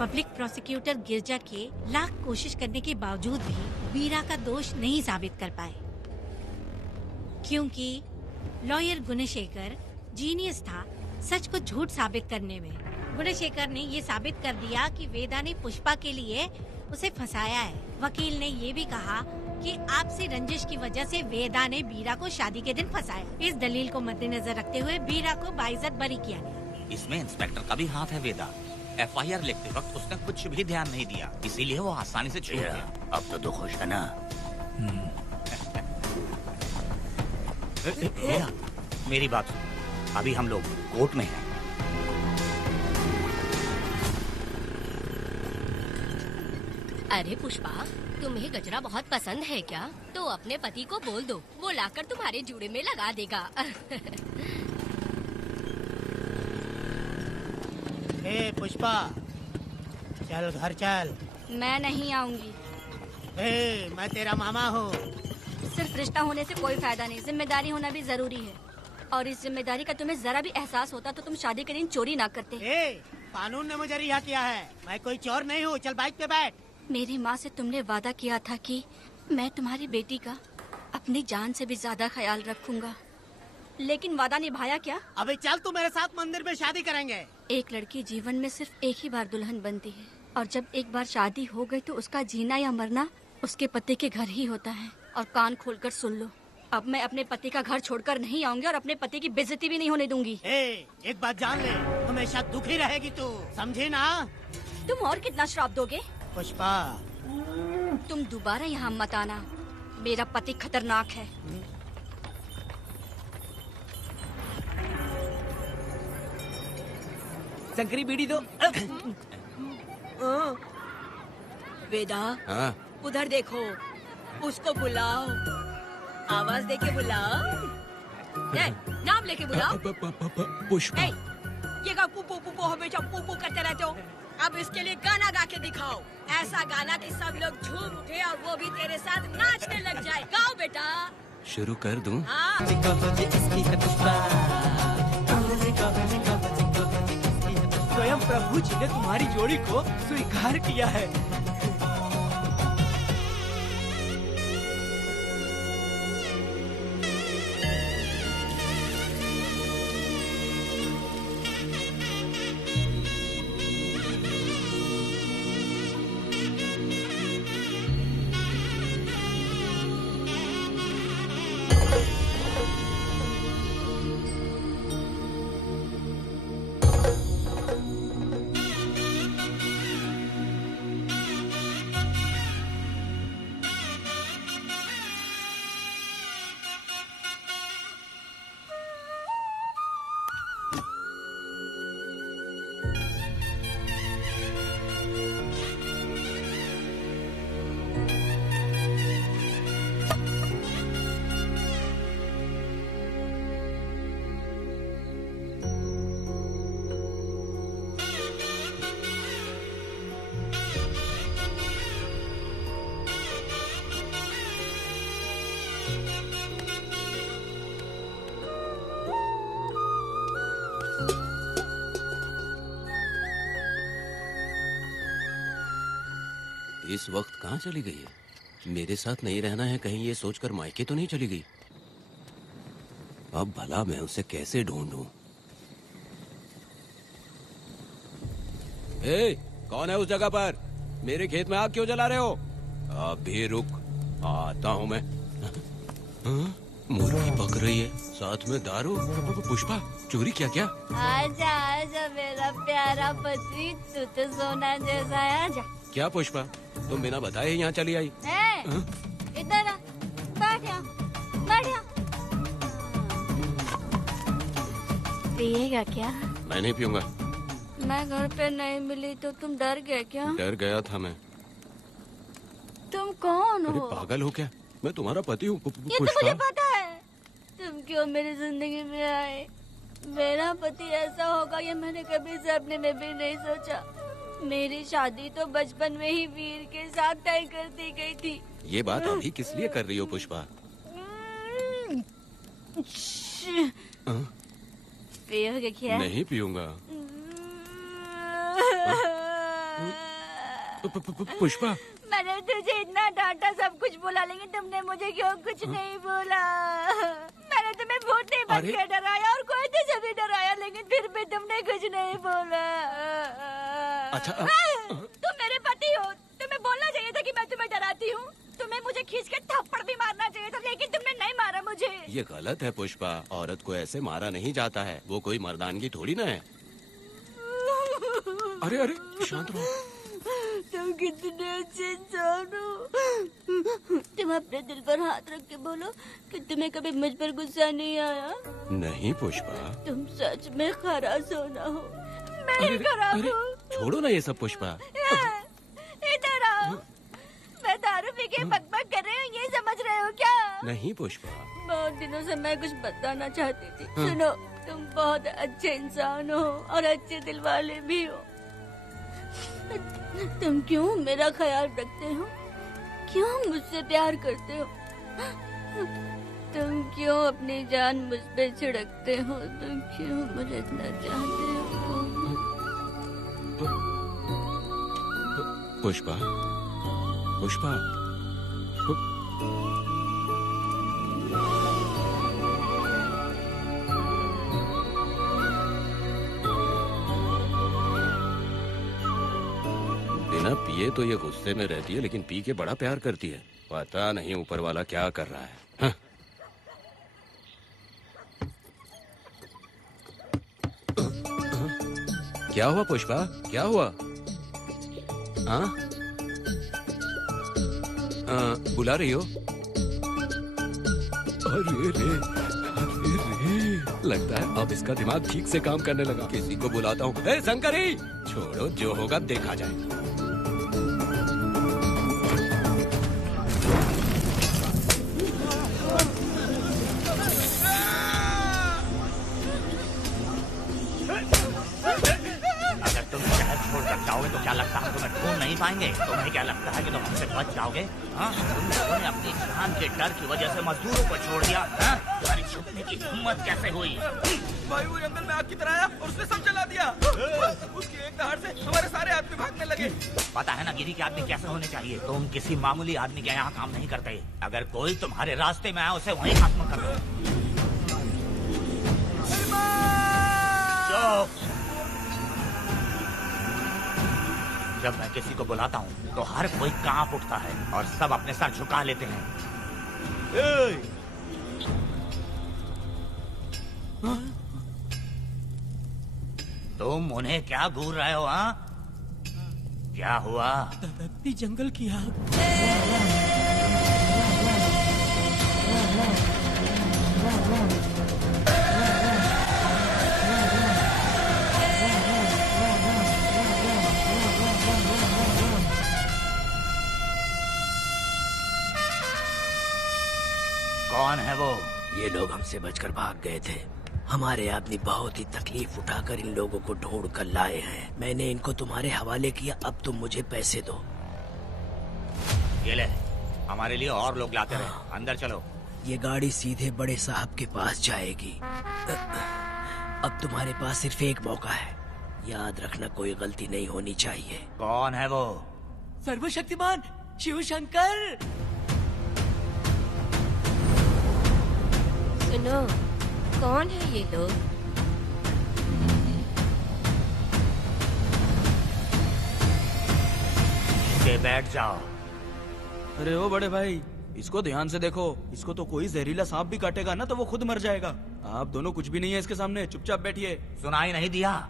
पब्लिक प्रोसिक्यूटर गिरजा के लाख कोशिश करने के बावजूद भी वीरा का दोष नहीं साबित कर पाए, क्योंकि लॉयर गुणशेखर जीनियस था सच को झूठ साबित करने में। गुणशेखर ने ये साबित कर दिया कि वेदा ने पुष्पा के लिए उसे फंसाया है। वकील ने ये भी कहा कि आपसी रंजिश की वजह से वेदा ने वीरा को शादी के दिन फंसाया। इस दलील को मद्देनजर रखते हुए वीरा को बाइज्जत बरी किया गया। इसमें इंस्पेक्टर का भी हाथ है। वेदा FIR लिखते वक्त उसने कुछ भी ध्यान नहीं दिया, इसीलिए वो आसानी से छूट गया। अब तो तू खुश है ना? वेदा, मेरी बात सुन, अभी हम लोग कोर्ट में हैं। अरे पुष्पा, तुम्हें गजरा बहुत पसंद है क्या? तो अपने पति को बोल दो, वो लाकर तुम्हारे जूड़े में लगा देगा। ए पुष्पा, चल घर चल। मैं नहीं आऊंगी। ए, मैं तेरा मामा हूँ। सिर्फ रिश्ता होने से कोई फायदा नहीं, जिम्मेदारी होना भी जरूरी है। और इस जिम्मेदारी का तुम्हें जरा भी एहसास होता तो तुम शादी के दिन चोरी ना करते। ए, कानून ने मुझे रिहा किया है, मैं कोई चोर नहीं हूँ। चल बाइक पे बैठ। मेरी माँ से तुमने वादा किया था कि मैं तुम्हारी बेटी का अपनी जान से भी ज्यादा ख्याल रखूंगा, लेकिन वादा निभाया क्या? अबे चल, तू मेरे साथ मंदिर में शादी करेंगे। एक लड़की जीवन में सिर्फ एक ही बार दुल्हन बनती है, और जब एक बार शादी हो गई तो उसका जीना या मरना उसके पति के घर ही होता है। और कान खोलकर सुन लो, अब मैं अपने पति का घर छोड़कर नहीं आऊंगी और अपने पति की बेइज्जती भी नहीं होने दूंगी। एक बात जान ले, हमेशा दुखी रहेगी तू, समझी ना? तुम और कितना श्राप दोगे? पुष्पा, तुम दोबारा यहाँ मत आना, मेरा पति खतरनाक है। शंकरी बीड़ी दो। वेदा, हाँ? उधर देखो, उसको बुलाओ, आवाज देके बुलाओ। नाम लेके बुलाओ। पुष्पा। ये का पुपू पुपू हमेशा पुपू करते रहते हो। अब इसके लिए गाना गा के दिखाओ, ऐसा गाना कि सब लोग झूम उठे और वो भी तेरे साथ नाचने लग जाए। गाओ बेटा। शुरू कर दूं? हाँ। स्वयं प्रभु जी ने तुम्हारी जोड़ी को स्वीकार किया है। इस वक्त कहाँ चली गई है? मेरे साथ नहीं रहना है कहीं ये सोचकर मायके तो नहीं चली गई? अब भला मैं उसे कैसे ढूंढूं? ए, कौन है उस जगह पर? मेरे खेत में आग क्यों जला रहे हो? अभी रुक, आता हूँ मैं। हाँ? मुर्गी पक रही है, साथ में दारू। पुष्पा, चोरी क्या? आजा आजा मेरा प्यारा पति, तू तो सोना जैसा है, आजा। क्या पुष्पा, तुम बिना बताए यहाँ चली आई? इधर आ, बैठ यहाँ। पिएगा क्या? मैं नहीं पीऊंगा। मैं घर पे नहीं मिली तो तुम डर गए क्या? डर गया था मैं। तुम कौन हो? अरे पागल हो क्या? मैं तुम्हारा पति हूँ। ये तो मुझे पता है। तुम क्यों मेरी जिंदगी में आए? मेरा पति ऐसा होगा ये मैंने कभी सपने में भी नहीं सोचा। मेरी शादी तो बचपन में ही वीर के साथ तय कर दी गई थी। ये बात अभी किस लिए कर रही हो पुष्पा? पियोगे क्या? नहीं पीऊंगा। पुष्पा, मैंने तुझे इतना डांटा, सब कुछ बोला, लेकिन तुमने मुझे क्यों कुछ नहीं बोला? मैंने तुम्हें वोट नहीं बन के डराया और कोई तुझे भी डराया, लेकिन फिर भी तुमने कुछ नहीं बोला। अच्छा, तुम मेरे पति हो, तुम्हें बोलना चाहिए था कि मैं तुम्हें डराती हूँ। तुम्हें मुझे खींच के थप्पड़ भी मारना चाहिए था, लेकिन तुमने नहीं मारा मुझे। ये गलत है पुष्पा, औरत को ऐसे मारा नहीं जाता है, वो कोई मर्दानगी थोड़ी ना है। अरे शांत रहो। तुम कितने अच्छे इंसान हो। तुम अपने दिल पर हाथ रख के बोलो कि तुम्हें कभी मुझ पर गुस्सा नहीं आया। नहीं पुष्पा, तुम सच में खरा सोना हो। मैं ही खराब हूँ। छोड़ो ना ये सब पुष्पा। इधर आओ। मैं दारू पी के बकबक कर रही हूँ, ये समझ रहे हो क्या? नहीं पुष्पा, बहुत दिनों से मैं कुछ बताना चाहती थी। सुनो, तुम बहुत अच्छे इंसान हो और अच्छे दिल वाले भी हो। तुम क्यों मेरा ख्याल रखते हो? क्यों मुझसे प्यार करते हो? तुम क्यों अपनी जान मुझ पे छिड़कते हो? तुम क्यों मुझे इतना चाहते हो? पुष्पा, पुष्पा, बिना पिए तो ये गुस्से में रहती है, लेकिन पी के बड़ा प्यार करती है। पता नहीं ऊपर वाला क्या कर रहा है। हाँ? क्या हुआ पुष्पा, क्या हुआ? हाँ? बुला रही हो? अरे रे, अरे रे, लगता है अब इसका दिमाग ठीक से काम करने लगा। किसी को बुलाता हूँ। ए शंकरी, छोड़ो, जो होगा देखा जाएगा। जाओगे तो क्या लगता है तुम्हें ढूंढ नहीं पाएंगे? तुम्हें क्या लगता है कि तुम हमसे बच जाओगे? हाँ, तुम लोगों ने अपनी जान के डर की वजह से मजदूरों को छोड़ दिया। हाँ? तुम्हारी छुपने की हिम्मत कैसे हुई? भाई वो जंगल में आग की तरह आया और उसने सब जला दिया। उसकी एक दहाड़ से हमारे सारे आदमी भागने लगे। पता है ना गिरी के आदमी कैसे होने चाहिए? तुम किसी मामूली आदमी के यहाँ काम नहीं करते। अगर कोई तुम्हारे रास्ते में आया उसे वहीं खत्म कर दो। जब मैं किसी को बुलाता हूँ तो हर कोई कांप उठता है और सब अपने सर झुका लेते हैं। तुम उन्हें क्या घूर रहे हो? हाँ, क्या हुआ? दबकती जंगल की आग। कौन है वो? ये लोग हमसे बचकर भाग गए थे। हमारे आदमी बहुत ही तकलीफ उठाकर इन लोगों को ढूंढ कर लाए हैं। मैंने इनको तुम्हारे हवाले किया, अब तुम मुझे पैसे दो। ये ले, हमारे लिए और लोग लाते रहे। अंदर चलो। ये गाड़ी सीधे बड़े साहब के पास जाएगी। अब तुम्हारे पास सिर्फ एक मौका है, याद रखना कोई गलती नहीं होनी चाहिए। कौन है वो? सर्वशक्तिमान शिव शंकर। सुनो, कौन है ये लोग? बैठ जाओ। अरे ओ बड़े भाई, इसको ध्यान से देखो। इसको तो कोई जहरीला सांप भी काटेगा ना तो वो खुद मर जाएगा। आप दोनों कुछ भी नहीं है इसके सामने, चुपचाप बैठिए। सुनाई नहीं दिया?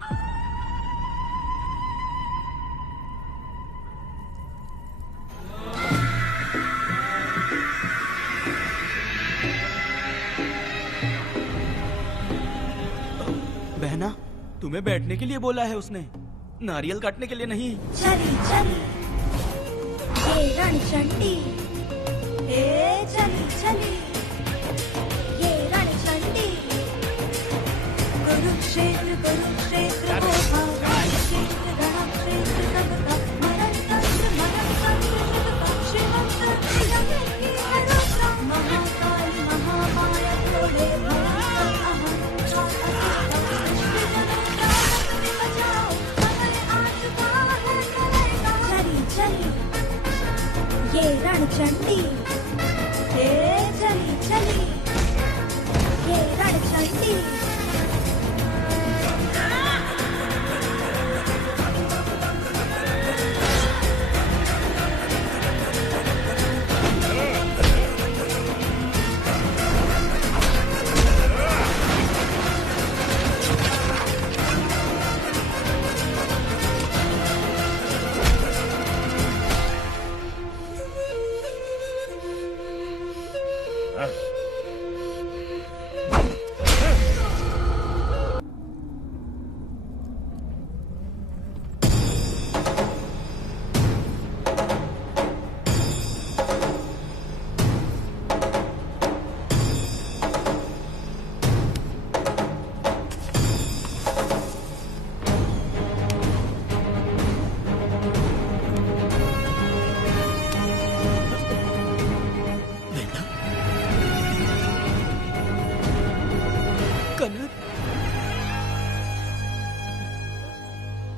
बहना, तुम्हें बैठने के लिए बोला है उसने, नारियल काटने के लिए नहीं। चली चली ये रणचंडी, चली चली ये रणचंडी। कुरुक्षेत्र कुरुक्षेत्र कुरुक्षेत्र रणक्षेत्र तथा मरणतंत्र मरणतंत्र शिवं सत्यं महाकाली महामाया थोड़े ये रणचंडी, चली चली ये रणचंडी।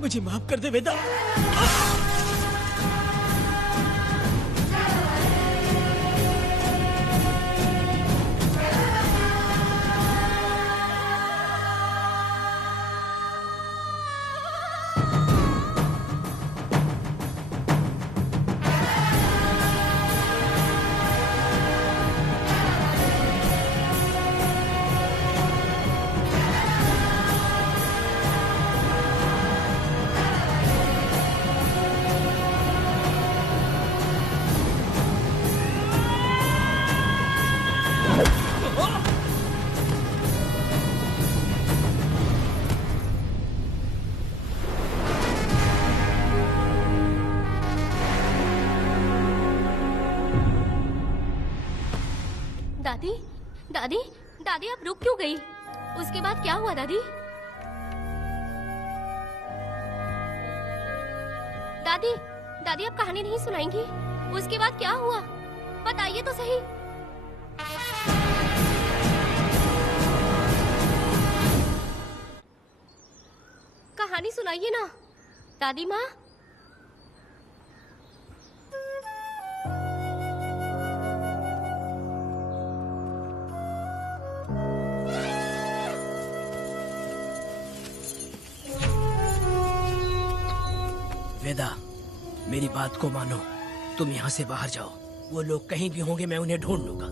मुझे माफ कर दे वेदा। दादी दादी दादी आप रुक क्यों गई? उसके बाद क्या हुआ दादी? दादी दादी आप कहानी नहीं सुनाएंगी? उसके बाद क्या हुआ बताइए तो सही। कहानी सुनाइए ना दादी माँ। वेदा, मेरी बात को मानो। तुम यहाँ से बाहर जाओ। वो लोग कहीं भी होंगे, मैं उन्हें ढूंढ लूंगा।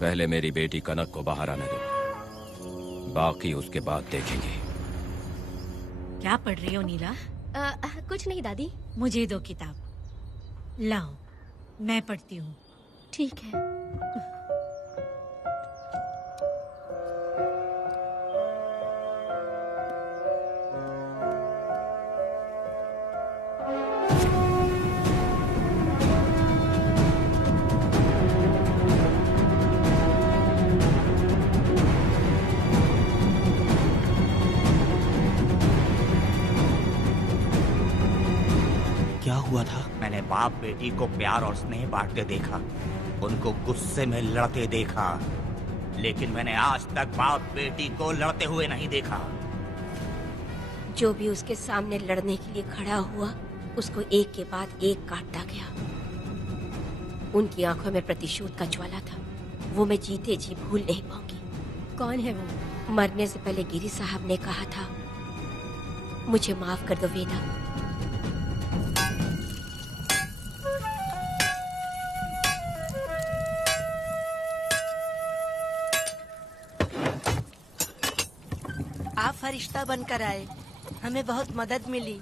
पहले मेरी बेटी कनक को बाहर आने दो, बाकी उसके बाद देखेंगे। क्या पढ़ रही हो नीला? कुछ नहीं दादी। मुझे दो किताब। लाओ, मैं पढ़ती हूँ। ठीक है। क्या हुआ था? मैंने बाप बेटी को प्यार और स्नेह बांटते देखा, उनको गुस्से में लड़ते देखा, लेकिन मैंने आज तक बाप बेटी को लड़ते हुए नहीं देखा। जो भी उसके सामने लड़ने के लिए खड़ा हुआ, उसको एक के बाद एक काटता गया। उनकी आंखों में प्रतिशोध का ज्वाला था, वो मैं जीते जी भूल नहीं पाऊंगी। कौन है वो? मरने से पहले गिरी साहब ने कहा था, मुझे माफ कर दो वेदा। आप फरिश्ता बनकर आए, हमें बहुत मदद मिली।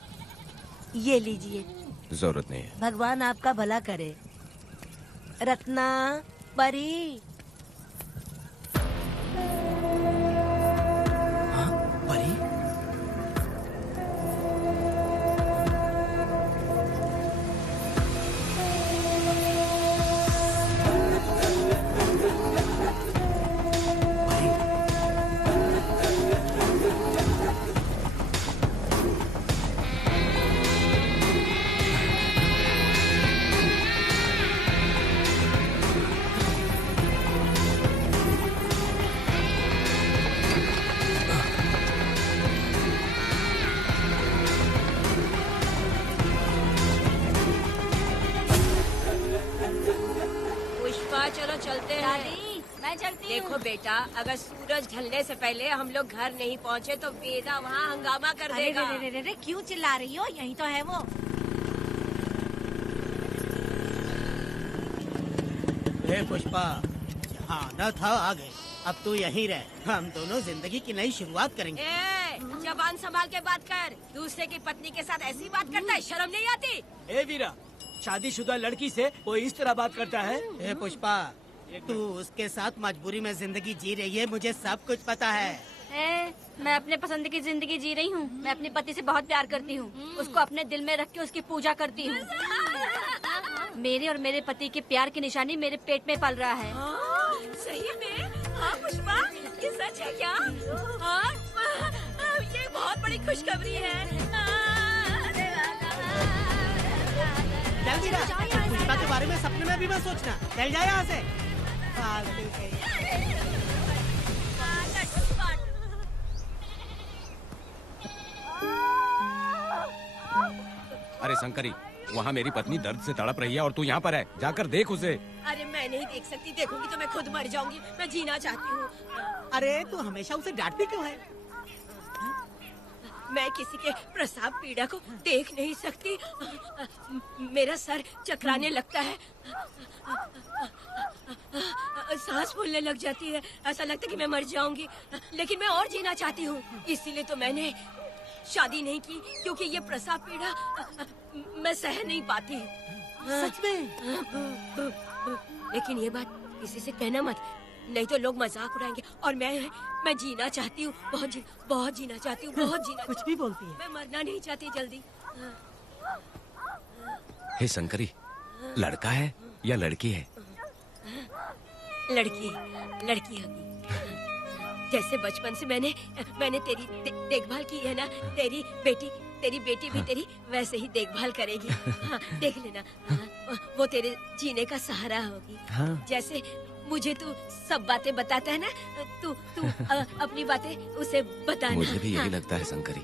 ये लीजिए। जरूरत नहीं है। भगवान आपका भला करे। रत्ना, परी। परी? चलो चलते हैं। दादी, मैं चलती हूँ। देखो बेटा, अगर सूरज ढलने से पहले हम लोग घर नहीं पहुँचे तो वेदा वहाँ हंगामा कर देगा। अरे रे रे, क्यों चिल्ला रही हो? यही तो है वो। हे पुष्पा, जहाँ आना था आ गए, अब तू यहीं रह। हम दोनों जिंदगी की नई शुरुआत करेंगे। जबान संभाल के बात कर। दूसरे की पत्नी के साथ ऐसी बात करता है, शर्म नहीं आती? ए वीरा, शादीशुदा लड़की से वो इस तरह बात करता है? हे पुष्पा, तू उसके साथ मजबूरी में जिंदगी जी रही है, मुझे सब कुछ पता है। मैं अपने पसंद की जिंदगी जी रही हूँ। मैं अपने पति से बहुत प्यार करती हूँ, उसको अपने दिल में रख के उसकी पूजा करती हूँ। मेरे और मेरे पति के प्यार की निशानी मेरे पेट में पल रहा है। सही में? हाँ पुष्पा, ये सच है क्या? हाँ, ये बहुत बड़ी खुशखबरी है। चल वीरा, पुष्पा के बारे में सपने में भी मत सोचना। चल जाए यहाँ से। अरे शंकरी, वहाँ मेरी पत्नी दर्द से तड़प रही है और तू यहाँ पर है, जाकर देख उसे। अरे मैं नहीं देख सकती, देखूंगी तो मैं खुद मर जाऊंगी। मैं जीना चाहती हूँ। अरे तू हमेशा उसे डांटती क्यों है? मैं किसी के प्रसाव पीड़ा को देख नहीं सकती। मेरा सर चकराने लगता है, सांस फूलने लग जाती है, ऐसा लगता है कि मैं मर जाऊंगी। लेकिन मैं और जीना चाहती हूँ, इसीलिए तो मैंने शादी नहीं की, क्योंकि ये प्रसाव पीड़ा मैं सह नहीं पाती। सच में? लेकिन ये बात किसी से कहना मत, नहीं तो लोग मजाक उड़ाएंगे। और मैं जीना चाहती हूँ, बहुत जीना चाहती हूँ, बहुत जीना। कुछ भी बोलती है। मैं मरना नहीं चाहती जल्दी। हे शंकरी, लड़का है या लड़की है? लड़की होगी। जैसे बचपन से मैंने तेरी देखभाल की है ना, तेरी बेटी भी तेरी वैसे ही देखभाल करेगी। हाँ, देख लेना। हाँ, वो तेरे जीने का सहारा होगी। हाँ। जैसे मुझे तू सब बातें बताता है ना, तू अपनी बातें उसे बताना। मुझे भी यही हाँ। लगता है शंकरी।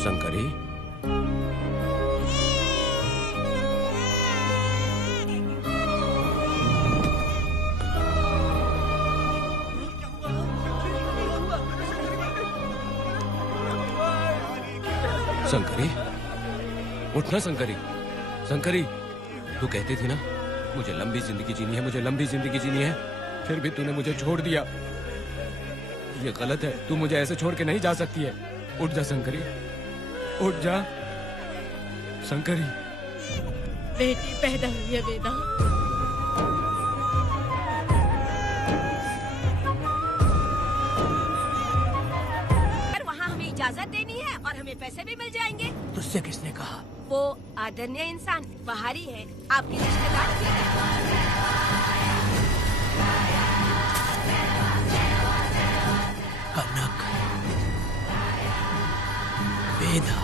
शंकरी, शंकरी, उठना शंकरी। शंकरी, तू कहती थी ना मुझे लंबी जिंदगी जीनी है, मुझे लंबी जिंदगी जीनी है, फिर भी तूने मुझे छोड़ दिया। ये गलत है, तू मुझे ऐसे छोड़ के नहीं जा सकती है। उठ जा शंकरी, उठ जा शंकरी। बेटी पैदा हुई है वेदा। वहाँ हमें इजाजत देनी है और हमें पैसे भी मिल जाएंगे। तुझसे किसने कहा? वो आदरणीय इंसान बाहरी है, आपके रिश्तेदार भी है। कनक, वेदा,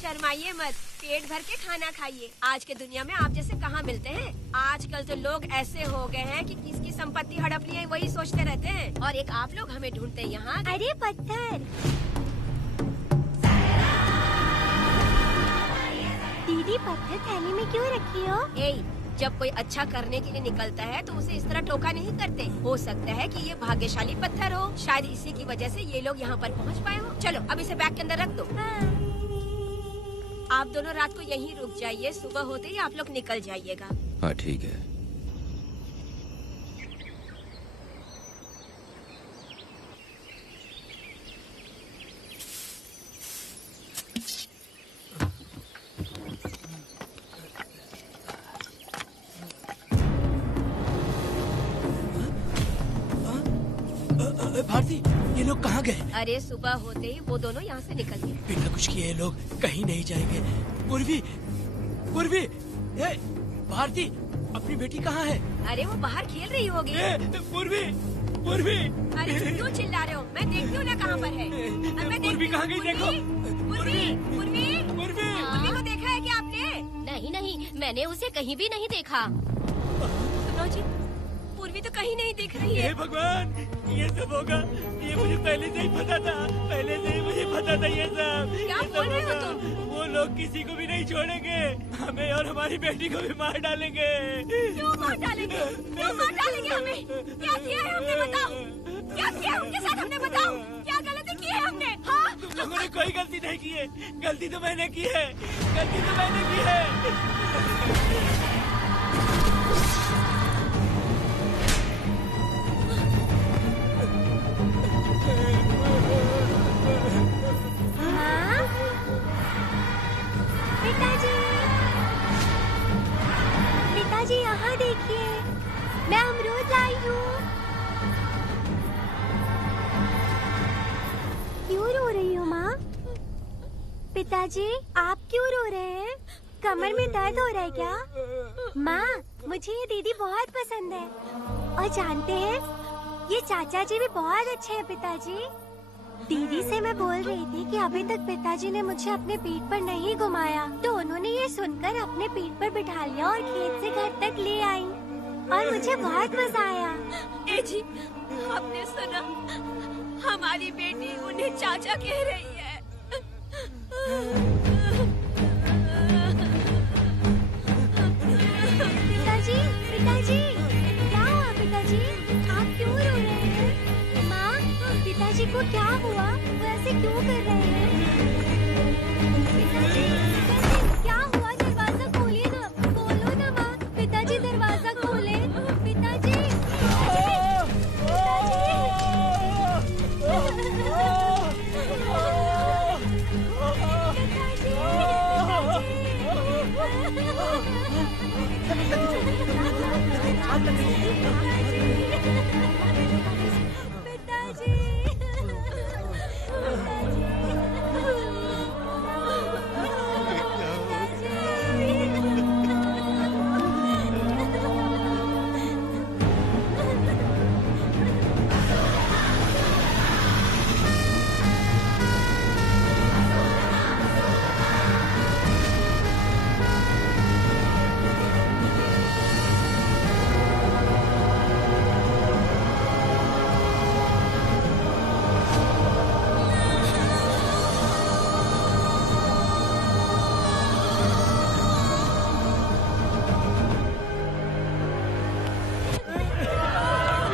शर्माइए मत, पेट भर के खाना खाइए। आज के दुनिया में आप जैसे कहाँ मिलते हैं। आजकल तो लोग ऐसे हो गए हैं कि किसकी संपत्ति हड़प ली है वही सोचते रहते हैं, और एक आप लोग हमें ढूंढते हैं यहाँ। अरे पत्थर, दीदी पत्थर थैली में क्यों रखी हो? जब कोई अच्छा करने के लिए निकलता है तो उसे इस तरह टोका नहीं करते। हो सकता है कि ये भाग्यशाली पत्थर हो, शायद इसी की वजह से ये लोग यहाँ पर पहुँच पाए हो। चलो अब इसे बैग के अंदर रख दो। आप दोनों रात को यहीं रुक जाइए, सुबह होते ही आप लोग निकल जाइएगा। हाँ ठीक है। भारती, ये लोग कहाँ गए? अरे सुबह होते ही वो दोनों यहाँ से निकल गए। बिना कुछ किए ये लोग कहीं नहीं जाएंगे। पूर्वी, पूर्वी, ए, भारती, अपनी बेटी कहाँ है? अरे वो बाहर खेल रही होगी। पूर्वी, पूर्वी। अरे क्यों चिल्ला रहे हो? मैं देखती हूँ ना कहाँ पर है। पूर्वी कहाँ गई? देखो। पूर्वी को देखा है क्या आपने? नहीं, मैंने उसे कहीं भी नहीं देखा। सुनो जी, पूर्वी तो कहीं नहीं दिख रही है। हे भगवान, ये सब होगा, ये मुझे पहले से ही पता था। पहले से ही मुझे पता था ये सब। क्या बोल रहे हो तुम? वो लोग किसी को भी नहीं छोड़ेंगे, हमें और हमारी बेटी को भी मार डालेंगे। क्यों मार डालेंगे? क्यों मार डालेंगे हमें? क्या किया है हमने, बताओ? क्या किया है उनके साथ हमने, बताओ? क्या गलती की है हमने? हाँ? तुम लोगों ने कोई गलती नहीं की है। गलती तो मैंने की है, गलती तो मैंने की है। पिताजी यहाँ देखिए, मैं अमरूद लाई हूँ। क्यों रो रही हो माँ? पिताजी आप क्यों रो रहे हैं? कमर में दर्द हो रहा है क्या? माँ, मुझे ये दीदी बहुत पसंद है। और जानते हैं, ये चाचा जी भी बहुत अच्छे हैं पिताजी। दीदी से मैं बोल रही थी कि अभी तक पिताजी ने मुझे अपने पीठ पर नहीं घुमाया, तो उन्होंने ये सुनकर अपने पीठ पर बिठा लिया और खेत से घर तक ले आई, और मुझे बहुत मजा आया। ए जी, आपने सुना? हमारी बेटी उन्हें चाचा कह रही है। पिताजी, पिताजी, क्या हुआ पिताजी? आप क्यों रो रहे हैं? माँ, पिताजी को क्या हुआ? वो ऐसे क्यों कर रहे हैं? पिताजी, क्या हुआ? दरवाजा खोलिए ना, बोलो ना माँ। पिताजी दरवाजा खोले। पिताजी, आग लग गई है।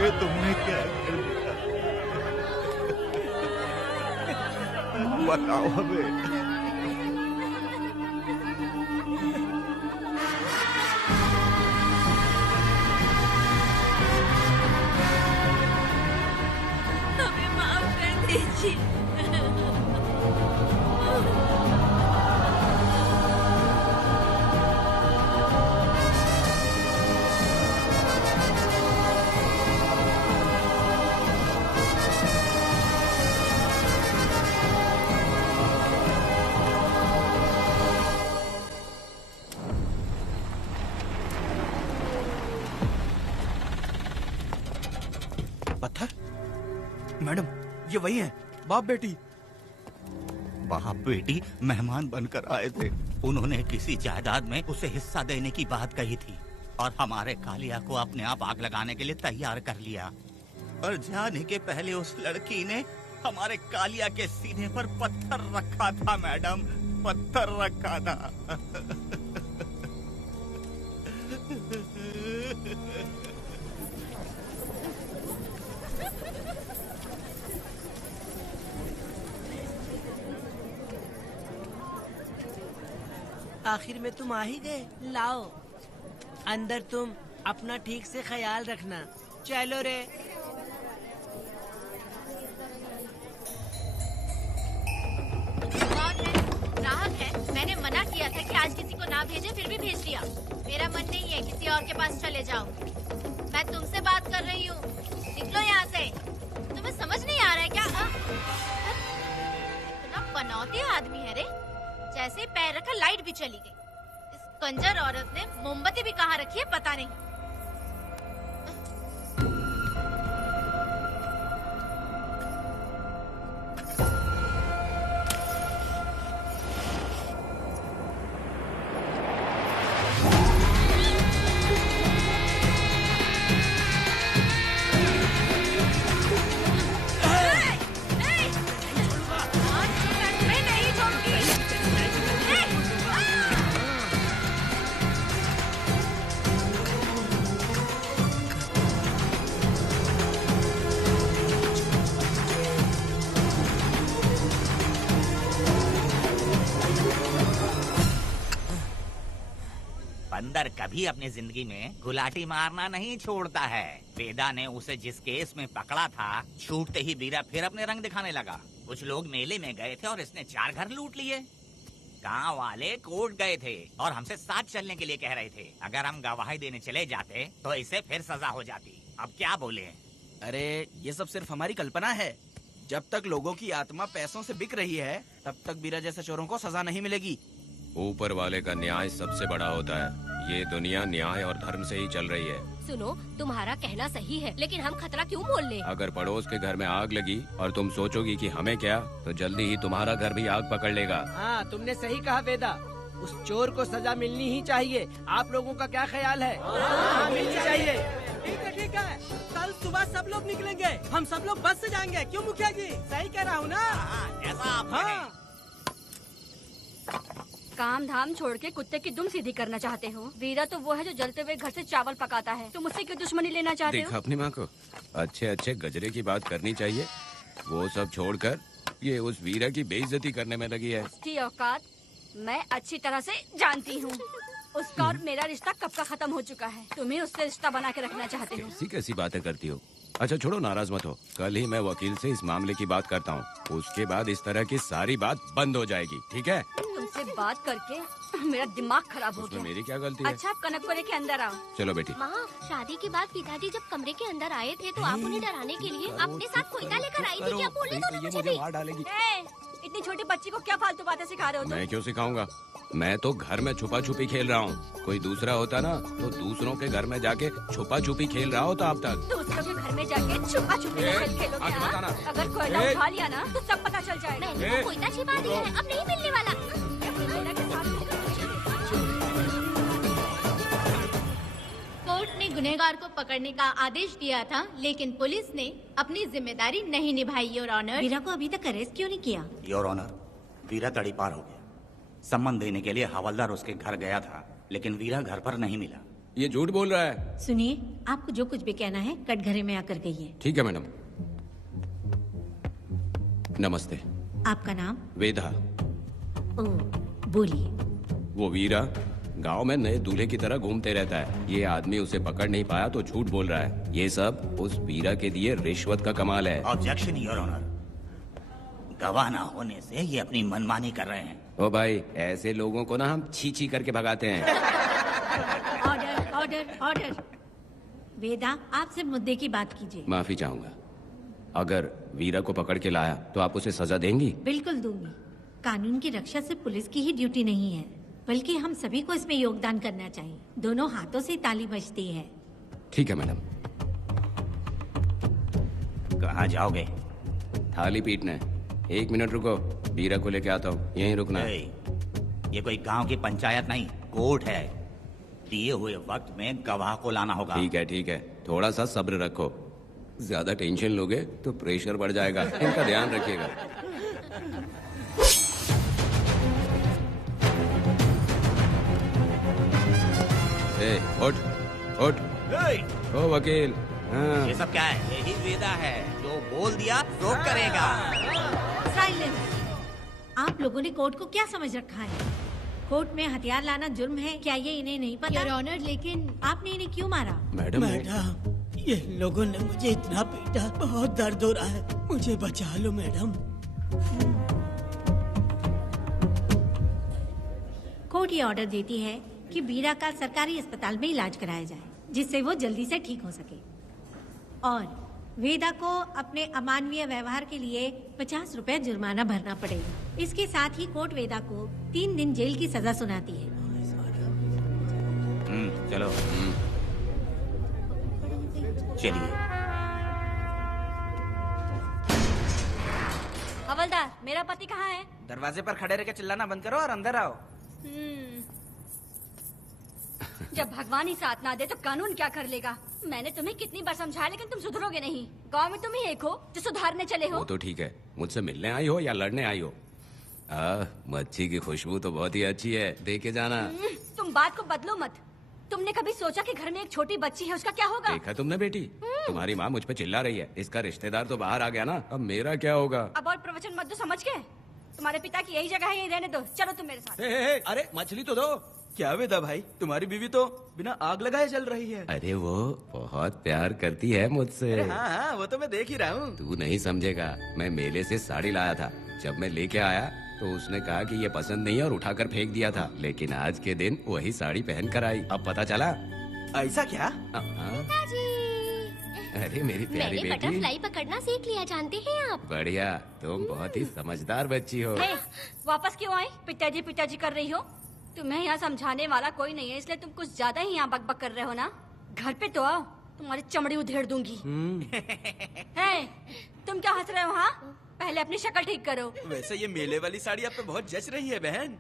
ये तुमने क्या कर दिया? बताओ हमें। हमें माफ कर दीजिए। पत्थर? मैडम, ये वही है, बाप बेटी। बाप बेटी मेहमान बनकर आए थे। उन्होंने किसी जायदाद में उसे हिस्सा देने की बात कही थी और हमारे कालिया को अपने आप आग लगाने के लिए तैयार कर लिया। और जाने के पहले उस लड़की ने हमारे कालिया के सीने पर पत्थर रखा था मैडम, पत्थर रखा था। आखिर में तुम आ ही गए। लाओ अंदर, तुम अपना ठीक से ख्याल रखना। चलो रे। ग्राहक है, मैंने मना किया था कि आज किसी को ना भेजे, फिर भी भेज दिया। मेरा मन नहीं है किसी और के पास चले जाओ। मैं तुमसे बात कर रही हूँ, निकलो यहाँ से। तुम्हें समझ नहीं आ रहा है क्या? इतना पनौती आदमी है रे, जैसे ही पैर रखा लाइट भी चली गई। इस कंजर औरत ने मोमबत्ती भी कहाँ रखी है पता नहीं। बंदर कभी अपनी जिंदगी में गुलाटी मारना नहीं छोड़ता है। वेदा ने उसे जिस केस में पकड़ा था, छूटते ही वीरा फिर अपने रंग दिखाने लगा। कुछ लोग मेले में गए थे और इसने 4 घर लूट लिए। गांव वाले कोर्ट गए थे और हमसे साथ चलने के लिए कह रहे थे। अगर हम गवाही देने चले जाते तो इसे फिर सजा हो जाती। अब क्या बोले? अरे ये सब सिर्फ हमारी कल्पना है। जब तक लोगों की आत्मा पैसों से बिक रही है, तब तक वीरा जैसे चोरों को सजा नहीं मिलेगी। ऊपर वाले का न्याय सबसे बड़ा होता है। ये दुनिया न्याय और धर्म से ही चल रही है। सुनो, तुम्हारा कहना सही है, लेकिन हम खतरा क्यों मोल लें? अगर पड़ोस के घर में आग लगी और तुम सोचोगी कि हमें क्या, तो जल्दी ही तुम्हारा घर भी आग पकड़ लेगा। हाँ, तुमने सही कहा वेदा। उस चोर को सजा मिलनी ही चाहिए। आप लोगों का क्या ख्याल है? मिलनी चाहिए। ठीक है। कल सुबह सब लोग निकलेंगे। हम सब लोग बस से जाएंगे। क्यों मुखिया जी? सही कह रहा हूँ ना? ऐसा आप कहें। काम धाम छोड़ के कुत्ते की दुम सीधी करना चाहते हो? वीरा तो वो है जो जलते हुए घर से चावल पकाता है। तुम उससे क्यों दुश्मनी लेना चाहते देखा हो? अपनी माँ को, अच्छे अच्छे गजरे की बात करनी चाहिए। वो सब छोड़कर ये उस वीरा की बेइज्जती करने में लगी है। उसकी औकात मैं अच्छी तरह से जानती हूँ। उसका और मेरा रिश्ता कब का खत्म हो चुका है। तुम्हें उससे रिश्ता बना के रखना चाहते हो। कैसी कैसी बातें करती हो। अच्छा छोड़ो, नाराज मत हो। कल ही मैं वकील से इस मामले की बात करता हूँ। उसके बाद इस तरह की सारी बात बंद हो जाएगी, ठीक है? तुम तुमसे बात करके मेरा दिमाग खराब हो उसमें गया। मेरी क्या गलती है? अच्छा आप कनक को लेके अंदर आओ। चलो बेटी। माँ, शादी के बाद पिताजी जब कमरे के अंदर आए थे तो आप उन्हें डराने के लिए अपने साथ कोयता लेकर आई थी। क्या बोलने दो ना मुझे भी। मार डालेगी। इतनी छोटी बच्ची को क्या फालतू बातें सिखा रहे हो तुम? मैं क्यों सिखाऊंगा? मैं तो घर में छुपा छुपी खेल रहा हूँ। कोई दूसरा होता ना तो दूसरों के घर में जाके छुपा छुपी खेल रहा होता अब तक। दूसरों के घर में जाके छुपा छुपी खेलोगे? आगे बताना। अगर कोयला उठा लिया ना तो सब पता चल जाएगा। मैंने तो कोयता छिपा दिया है, अब नहीं मिलने वाला। कोर्ट ने गुनहगार को पकड़ने का आदेश दिया था, लेकिन पुलिस ने अपनी जिम्मेदारी नहीं निभाई। योर ऑनर, वीरा को अभी तक अरेस्ट क्यों नहीं किया? योर ऑनर, वीरा तड़ीपार हो गया। सम्मान देने के लिए हवलदार उसके घर गया था, लेकिन वीरा घर पर नहीं मिला। ये झूठ बोल रहा है। सुनिए, आपको जो कुछ भी कहना है कटघरे में आकर कहिए। ठीक है मैडम। नमस्ते। आपका नाम? वेदा। ओ, बोलिए। वो वीरा गांव में नए दूल्हे की तरह घूमते रहता है। ये आदमी उसे पकड़ नहीं पाया तो झूठ बोल रहा है। ये सब उस वीरा के दिए रिश्वत का कमाल है। ऑब्जेक्शन योर ऑनर, गवाह ना होने से ये अपनी मनमानी कर रहे हैं। ओ भाई, ऐसे लोगों को ना हम छी छी करके भगाते हैं। Order order order. वेदा, आपसे मुद्दे की बात कीजिए। माफी चाहूंगा। अगर वीरा को पकड़ के लाया तो आप उसे सजा देंगी? बिल्कुल दूंगी। कानून की रक्षा सिर्फ पुलिस की ही ड्यूटी नहीं है, बल्कि हम सभी को इसमें योगदान करना चाहिए। दोनों हाथों से ताली बजती है। ठीक है मैडम। कहाँ जाओगे? थाली पीटने। 1 मिनट रुको, वीरा को लेके आता हूँ। यहीं रुकना है। ये कोई गांव की पंचायत नहीं, कोर्ट है। दिए हुए वक्त में गवाह को लाना होगा। ठीक है, थोड़ा सा सब्र रखो। ज्यादा टेंशन लोगे तो प्रेशर बढ़ जाएगा, इनका ध्यान रखिएगा। उठ उठ। ओ वकील। हाँ। ये सब क्या है? यही वेदा है, जो बोल दिया तो करेगा। साइलेंस। आप लोगों ने कोर्ट को क्या समझ रखा है? कोर्ट में हथियार लाना जुर्म है, क्या ये इन्हें नहीं पता? योर ऑनर, लेकिन आपने इन्हें क्यों मारा? मैडम, ये लोगों ने मुझे इतना पीटा, बहुत दर्द हो रहा है, मुझे बचा लो मैडम। कोर्ट ये ऑर्डर देती है कि वीरा का सरकारी अस्पताल में इलाज कराया जाए, जिससे वो जल्दी से ठीक हो सके। और वेदा को अपने अमानवीय व्यवहार के लिए 50 रुपए जुर्माना भरना पड़ेगा। इसके साथ ही कोर्ट वेदा को 3 दिन जेल की सजा सुनाती है। चलो। चलिए। हवलदार, मेरा पति कहाँ है? दरवाजे पर खड़े रह के चिल्लाना बंद करो और अंदर आओ। जब भगवान ही साथ ना दे तो कानून क्या कर लेगा? मैंने तुम्हें कितनी बार समझाया, लेकिन तुम सुधरोगे नहीं। गांव में तुम ही एक हो जो सुधारने चले हो। वो तो ठीक है, मुझसे मिलने आई हो या लड़ने आई हो? मच्छी की खुशबू तो बहुत ही अच्छी है, दे के जाना। तुम बात को बदलो मत। तुमने कभी सोचा कि घर में एक छोटी बच्ची है, उसका क्या होगा? देखा तुमने बेटी, तुम्हारी माँ मुझ पे चिल्ला रही है। इसका रिश्तेदार तो बाहर आ गया ना, अब मेरा क्या होगा? अब और प्रवचन मत दो, समझ गए? तुम्हारे पिता की यही जगह है, यही रहने दो। चलो तुम मेरे साथ। अरे मछली तो दो। क्या वेदा भाई, तुम्हारी बीवी तो बिना आग लगाए जल रही है। अरे वो बहुत प्यार करती है मुझसे। हाँ, वो तो मैं देख ही रहा हूँ। तू नहीं समझेगा, मैं मेले से साड़ी लाया था। जब मैं लेके आया तो उसने कहा कि ये पसंद नहीं है और उठाकर फेंक दिया था, लेकिन आज के दिन वही साड़ी पहन कर आई। अब पता चला। ऐसा क्या? अरे मेरी प्यारी मैंने बेटी, बटरफ्लाई पकड़ना सीख लिया, जानते हैं आप? बढ़िया, तुम बहुत ही समझदार बच्ची हो। वापस क्यों आई? पिताजी कर रही हो? तुम्हें यहाँ समझाने वाला कोई नहीं है, इसलिए तुम कुछ ज्यादा ही यहाँ बकबक कर रहे हो ना। घर पे तो आओ, तुम्हारी चमड़ी उधेड़ दूंगी। तुम क्या हंस रहे हो? हाँ, पहले अपनी शक्ल ठीक करो। वैसे ये मेले वाली साड़ी आप पे बहुत जच रही है बहन।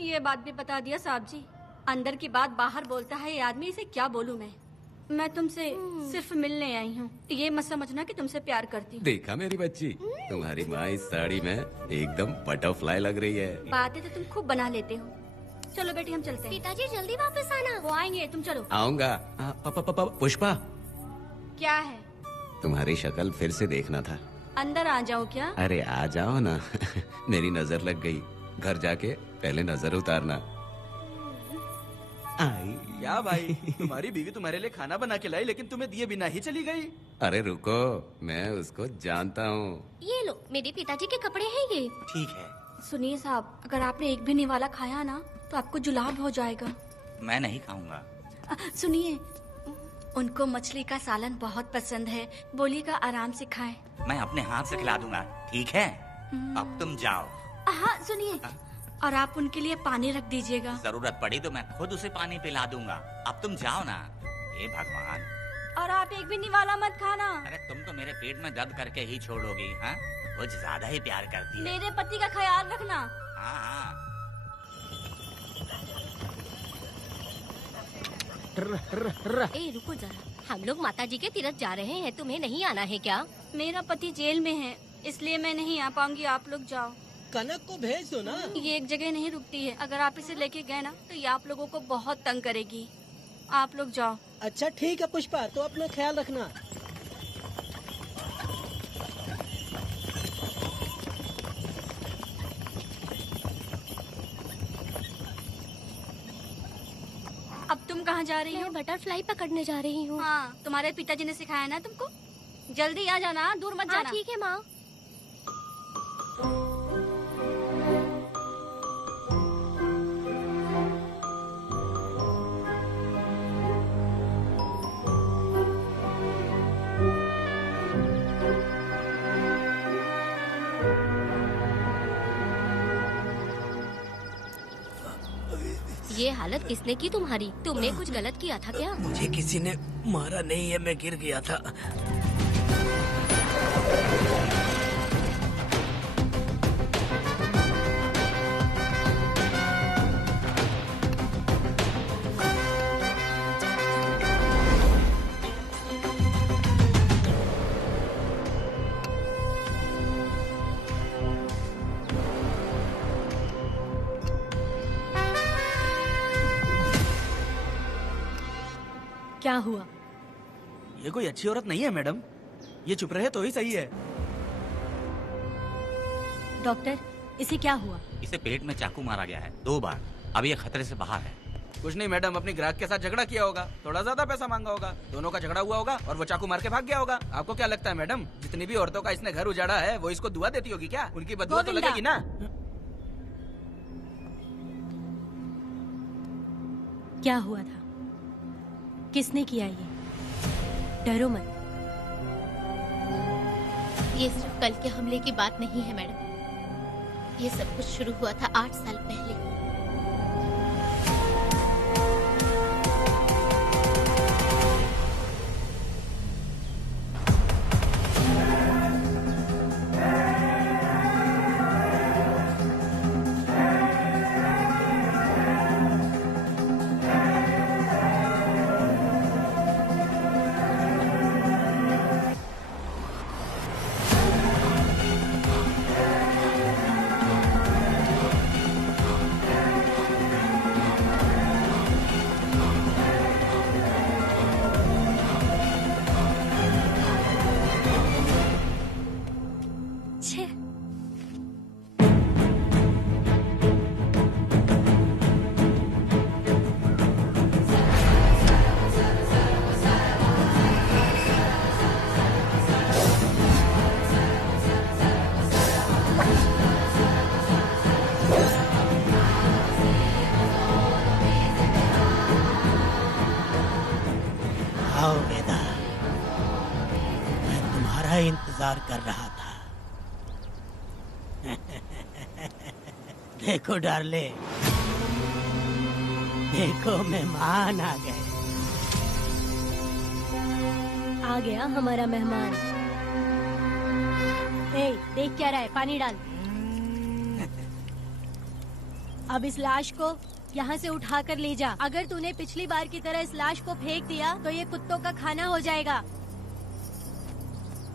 ये बात भी बता दिया साहब जी। अंदर की बात बाहर बोलता है ये आदमी, इसे क्या बोलूं मैं तुमसे सिर्फ मिलने आई हूँ। ये मत समझना कि तुमसे प्यार करती हूँ। देखा मेरी बच्ची, तुम्हारी माँ इस साड़ी में एकदम बटरफ्लाई लग रही है। बातें तो तुम खूब बना लेते हो। चलो बेटी, हम चलते हैं। पिताजी जल्दी वापस आना। वो आएंगे, तुम चलो। आऊंगा। पुष्पा, क्या है? तुम्हारी शक्ल फिर से देखना था। अंदर आ जाओ क्या? अरे आ जाओ ना। मेरी नजर लग गई। घर जाके पहले नजर उतारना। क्या भाई, तुम्हारी बीवी तुम्हारे लिए खाना बना के लाई, लेकिन तुम्हें दिए बिना ही चली गई। अरे रुको, मैं उसको जानता हूँ। ये लो, मेरे पिताजी के कपड़े हैं ये। ठीक है, सुनिए साहब, अगर आपने एक भी निवाला खाया ना तो आपको जुलाब हो जाएगा। मैं नहीं खाऊंगा। सुनिए, उनको मछली का सालन बहुत पसंद है, बोलिएगा आराम से खाएं। मैं अपने हाथ से खिला दूंगा, ठीक है? अब तुम जाओ। हाँ सुनिए, और आप उनके लिए पानी रख दीजिएगा। जरूरत पड़ी तो मैं खुद उसे पानी पिला दूंगा। अब तुम जाओ ना। हे भगवान। और आप एक भी निवाला मत खाना। अरे तुम तो मेरे पेट में दर्द करके ही छोड़ोगी। हाँ, कुछ ज्यादा ही प्यार करती है। मेरे पति का ख्याल रखना। हाँ हाँ। ए रुको जरा, हम लोग माताजी के तीर्थ जा रहे हैं, तुम्हें नहीं आना है क्या? मेरा पति जेल में है, इसलिए मैं नहीं आ पाऊंगी। आप लोग जाओ। कनक को भेज दो ना। ये एक जगह नहीं रुकती है, अगर आप इसे लेके गए ना तो ये आप लोगों को बहुत तंग करेगी। आप लोग जाओ। अच्छा ठीक है पुष्पा, तो अपना ख्याल रखना। अब तुम कहाँ जा रही हो? मैं बटरफ्लाई पकड़ने जा रही हूँ। हाँ, तुम्हारे पिताजी ने सिखाया ना तुमको। जल्दी आ जाना, दूर मत जाना। ठीक है माँ। ये हालत किसने की तुम्हारी? तुमने कुछ गलत किया था क्या? मुझे किसी ने मारा नहीं है, मैं गिर गया था। क्या हुआ? ये कोई अच्छी औरत नहीं है मैडम, ये चुप रहे तो ही सही है। डॉक्टर, इसे क्या हुआ? इसे पेट में चाकू मारा गया है 2 बार। अब ये खतरे से बाहर है। कुछ नहीं मैडम, अपनी ग्राहक के साथ झगड़ा किया होगा, थोड़ा ज्यादा पैसा मांगा होगा, दोनों का झगड़ा हुआ होगा और वो चाकू मार के भाग गया होगा। आपको क्या लगता है मैडम, जितनी भी औरतों का इसने घर उजाड़ा है वो इसको दुआ देती होगी क्या? उनकी बदुआ तो लगेगी ना। क्या हुआ था? किसने किया ये? डरो मत। ये सिर्फ कल के हमले की बात नहीं है मैडम, ये सब कुछ शुरू हुआ था 8 साल पहले। आओ वेदा, मैं तुम्हारा इंतजार कर रहा था। देखो डार्ले, देखो मेहमान आ गए। आ गया हमारा मेहमान। ए, देख क्या रहा है? पानी डाल। अब इस लाश को यहाँ से उठा कर ले जा। अगर तूने पिछली बार की तरह इस लाश को फेंक दिया तो ये कुत्तों का खाना हो जाएगा।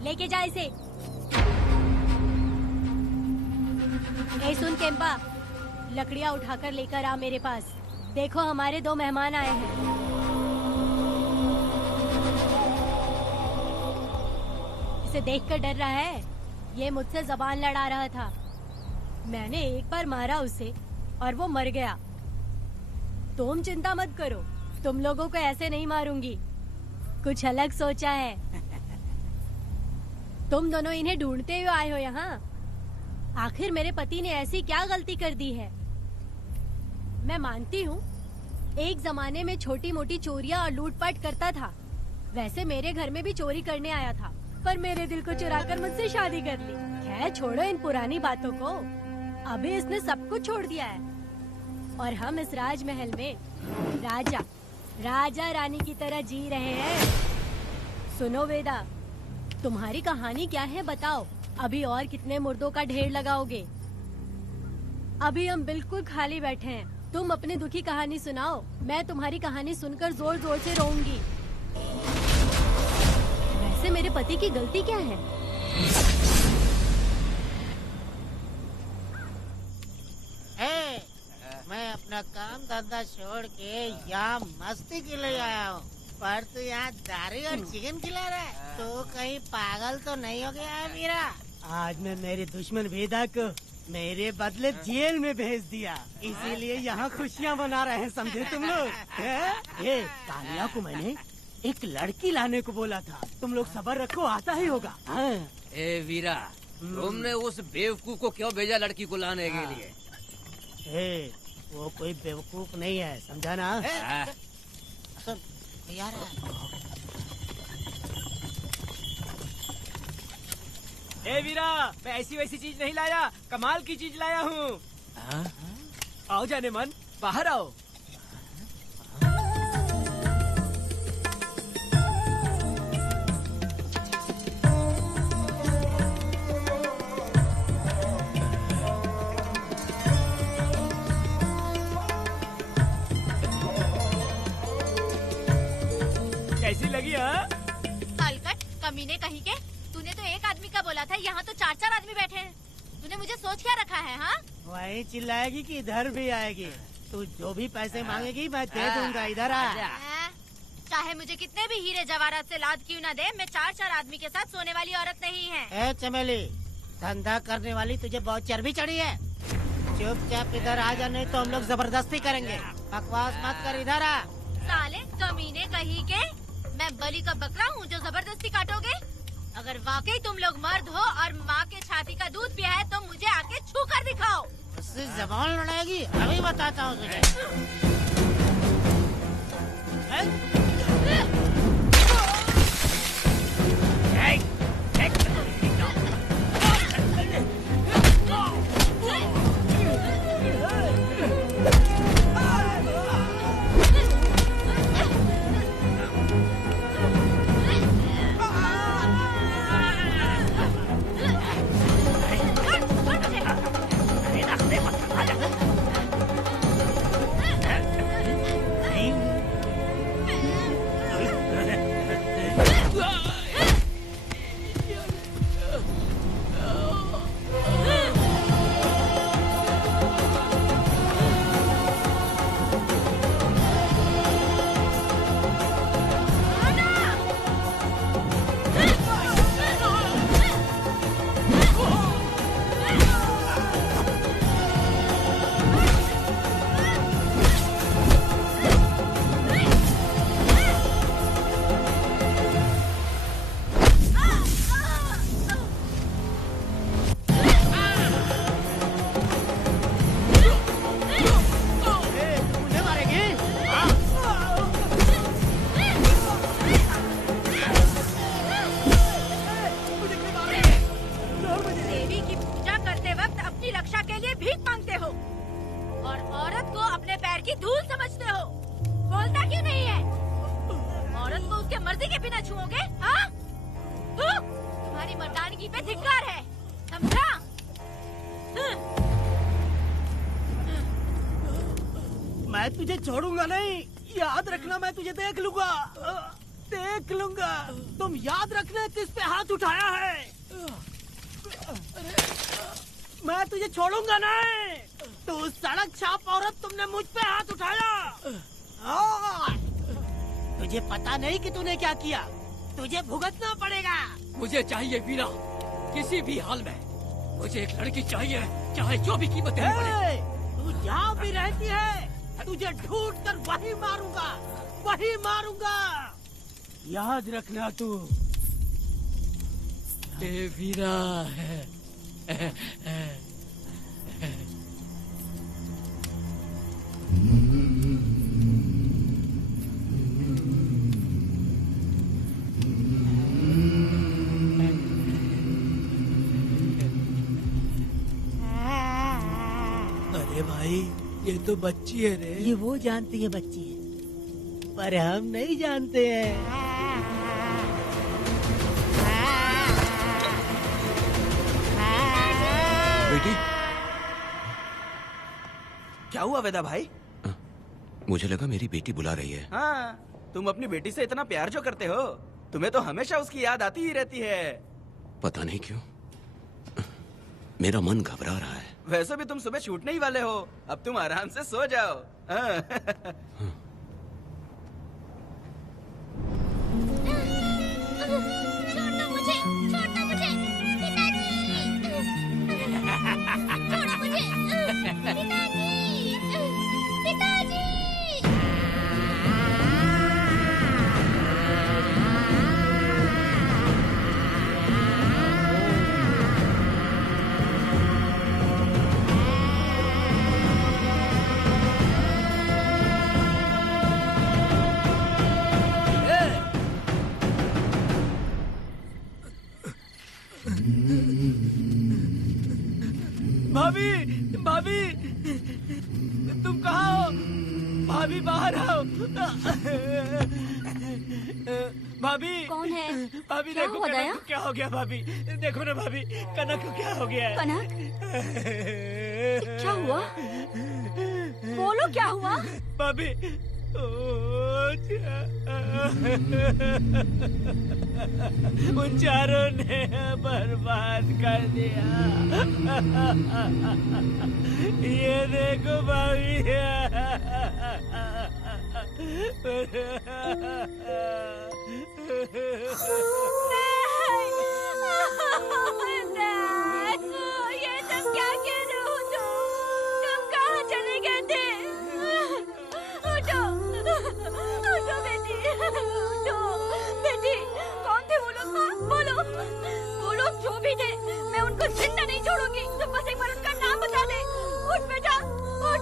लेके जा इसे। ए सुन केम्पा, लकड़ियाँ उठाकर लेकर आ मेरे पास। देखो हमारे 2 मेहमान आए हैं। इसे देखकर डर रहा है? ये मुझसे जबान लड़ा रहा था। मैंने एक बार मारा उसे और वो मर गया। तुम चिंता मत करो, तुम लोगों को ऐसे नहीं मारूंगी। कुछ अलग सोचा है। तुम दोनों इन्हें ढूंढते हुए आए हो यहाँ। आखिर मेरे पति ने ऐसी क्या गलती कर दी है? मैं मानती हूँ एक जमाने में छोटी मोटी चोरियाँ और लूटपाट करता था। वैसे मेरे घर में भी चोरी करने आया था, पर मेरे दिल को चुराकर मुझसे शादी कर ली। खैर छोड़ो इन पुरानी बातों को। अभी इसने सब कुछ छोड़ दिया है और हम इस राजमहल में राजा रानी की तरह जी रहे हैं। सुनो वेदा, तुम्हारी कहानी क्या है बताओ। अभी और कितने मुर्दों का ढेर लगाओगे? अभी हम बिल्कुल खाली बैठे हैं। तुम अपनी दुखी कहानी सुनाओ। मैं तुम्हारी कहानी सुनकर जोर जोर से रोऊंगी। वैसे मेरे पति की गलती क्या है? मैं अपना काम धंधा छोड़ के यहाँ मस्ती के लिए आया हूँ, पर तू यहाँ दारू और चिकन खिला रहा है। तो कहीं पागल तो नहीं हो गया है वीरा? आज मैं मेरे दुश्मन वेदा को मेरे बदले जेल में भेज दिया, इसीलिए यहाँ खुशियाँ मना रहे हैं, समझे तुम लोग? कालिया को मैंने एक लड़की लाने को बोला था, तुम लोग सब्र रखो, आता ही होगा। ए वीरा, तुमने उस बेवकूफ को क्यों भेजा लड़की को लाने के लिए? वो कोई बेवकूफ नहीं है, समझा ना? यार वीरा, मैं ऐसी वैसी चीज नहीं लाया, कमाल की चीज लाया हूँ। आओ जाने मन, बाहर आओ। कैसी लगी? कालकट कमीने कहीं के, तूने तो एक आदमी का बोला था, यहाँ तो 4-4 आदमी बैठे हैं। तूने मुझे सोच क्या रखा है? हाँ, वही चिल्लाएगी कि इधर भी आएगी? तू जो भी पैसे मांगेगी मैं दे दूंगा, इधर आ। चाहे मुझे कितने भी हीरे जवाहरात से लाद क्यों न दे, मैं 4-4 आदमी के साथ सोने वाली औरत नहीं है। चमेली, धंधा करने वाली तुझे बहुत चर्बी चढ़ी है। चुपचाप इधर आ जा, नहीं तो हम लोग जबरदस्ती करेंगे। बकवास मत कर, इधर आ। साले कमीने कहीं के, मैं बलि का बकरा हूँ जो जबरदस्ती काटोगे? अगर वाकई तुम लोग मर्द हो और माँ के छाती का दूध पिया है तो मुझे आके छू कर दिखाओ। उससे जबान लड़ाएगी, अभी बताता हूँ तुझे। मैं तुझे छोड़ूंगा नहीं, याद रखना। मैं तुझे देख लूंगा, देख लूंगा। तुम याद रखना किस पे हाथ उठाया है। मैं तुझे छोड़ूंगा नहीं। तू सड़क छाप औरत, तुमने मुझ पे हाथ उठाया। तुझे पता नहीं कि तूने क्या किया, तुझे भुगतना पड़ेगा। मुझे चाहिए वीरा, किसी भी हाल में मुझे एक लड़की चाहिए, चाहे जो भी कीमत देनी पड़े। तू जहाँ भी रहती है तुझे ढूंढ कर वही मारूंगा, वही मारूंगा। याद रखना तू। वीरा है, अरे भाई ये तो बच्ची है रे। ये वो जानती है बच्ची है, पर हम नहीं जानते हैं। बेटी, क्या हुआ वेदा भाई? मुझे लगा मेरी बेटी बुला रही है। हाँ, तुम अपनी बेटी से इतना प्यार जो करते हो, तुम्हें तो हमेशा उसकी याद आती ही रहती है। पता नहीं क्यों मेरा मन घबरा रहा है। वैसे भी तुम सुबह छूटने ही वाले हो, अब तुम आराम से सो जाओ। हाँ। छोड़ो मुझे, छोड़ो मुझे, पिताजी। छोड़ो मुझे, पिताजी, पिताजी। भाभी, भाभी, तुम कहाँ हो? भाभी बाहर आओ। भाभी कौन है? भाभी क्या देखो हुआ कनक दया? को क्या हो गया? भाभी देखो ना भाभी, कनक को क्या हो गया है? कनक क्या हुआ? बोलो क्या हुआ? भाभी उन चारों ने बर्बाद कर दिया। ये देखो भाभी। ये सब क्या कह रहे हो तुम कहाँ चले गए थे? उठो, उठो बेटी, उठो बेटी। कौन थे वो लोग? बोलो, वो लोग जो भी थे, मैं उनको जिंदा नहीं छोड़ूंगी। तुम बस एक बार उनका नाम बता दे। उठ बेटा, उठ,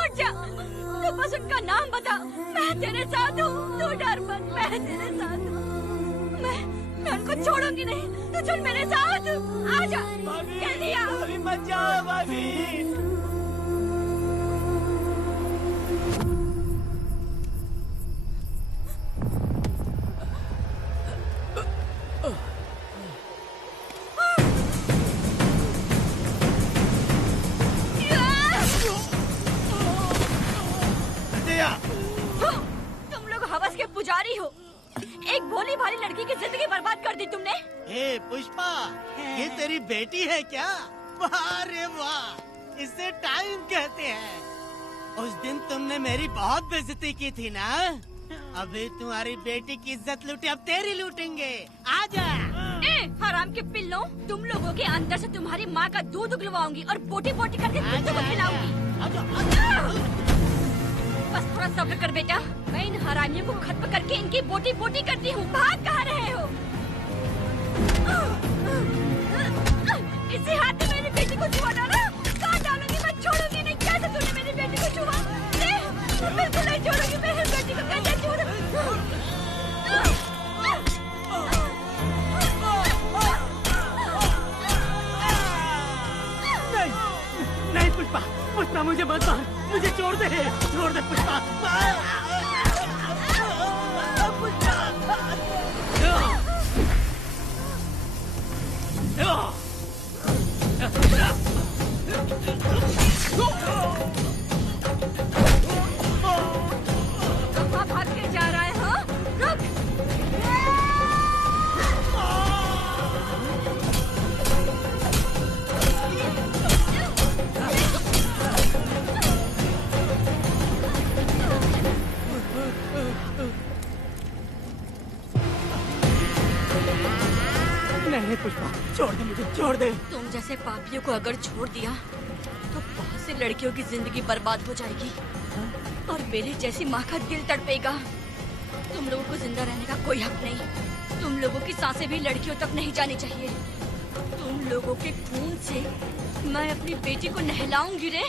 उठ जा। तुम बस उनका नाम बता, मैं तेरे साथ हूँ। तू डर मत, मैं तेरे साथ हूँ। मैं उनको छोड़ूंगी नहीं। तू चल मेरे साथ, आजा जल्दी आ। भाभी मत जाओ भाभी। तुम लोग हवस के पुजारी हो। एक भोली भाली लड़की की जिंदगी बर्बाद कर दी तुमने। ए पुष्पा, ये तेरी बेटी है क्या? वाह रे वाह, इसे टाइम कहते हैं। उस दिन तुमने मेरी बहुत बेइज्जती की थी ना? अभी तुम्हारी बेटी की इज्जत लूटी, अब तेरी लूटेंगे। आजा। हराम के पिल्लों, तुम लोगों के अंदर से तुम्हारी माँ का दूध उगलवाऊंगी और बोटी बोटी करके तुमको खिलाऊंगी। बस थोड़ा सब्र कर बेटा, मैं इन हरामियों को खत्म करके इनकी बोटी बोटी करती हूँ। भाग कहाँ रहे हो? इसी हाथ में मेरी बेटी को छुआ डाला। कहाँ डालूंगी मैं, छोड़ूंगी नहीं। कैसे तूने मेरी बेटी को छुआ? बिल्कुल नहीं छोड़ूंगी मेरी बेटी को। कैसे छोड़? नहीं पुष्पा, पुष्पा मुझे मत मार, मुझे छोड़ दे पुष्पा। कहाँ भाग के जा रहा है? हाँ, रुक। नहीं पुष्पा, छोड़ दे मुझे, छोड़ दे। तुम जैसे पापियों को अगर छोड़ दिया तो बहुत सी लड़कियों की जिंदगी बर्बाद हो जाएगी और मेरी जैसी माँ का दिल तड़पेगा। तुम लोगों को जिंदा रहने का कोई हक नहीं। तुम लोगों की सांसें भी लड़कियों तक नहीं जानी चाहिए। तुम लोगों के खून से मैं अपनी बेटी को नहलाऊंगी रे।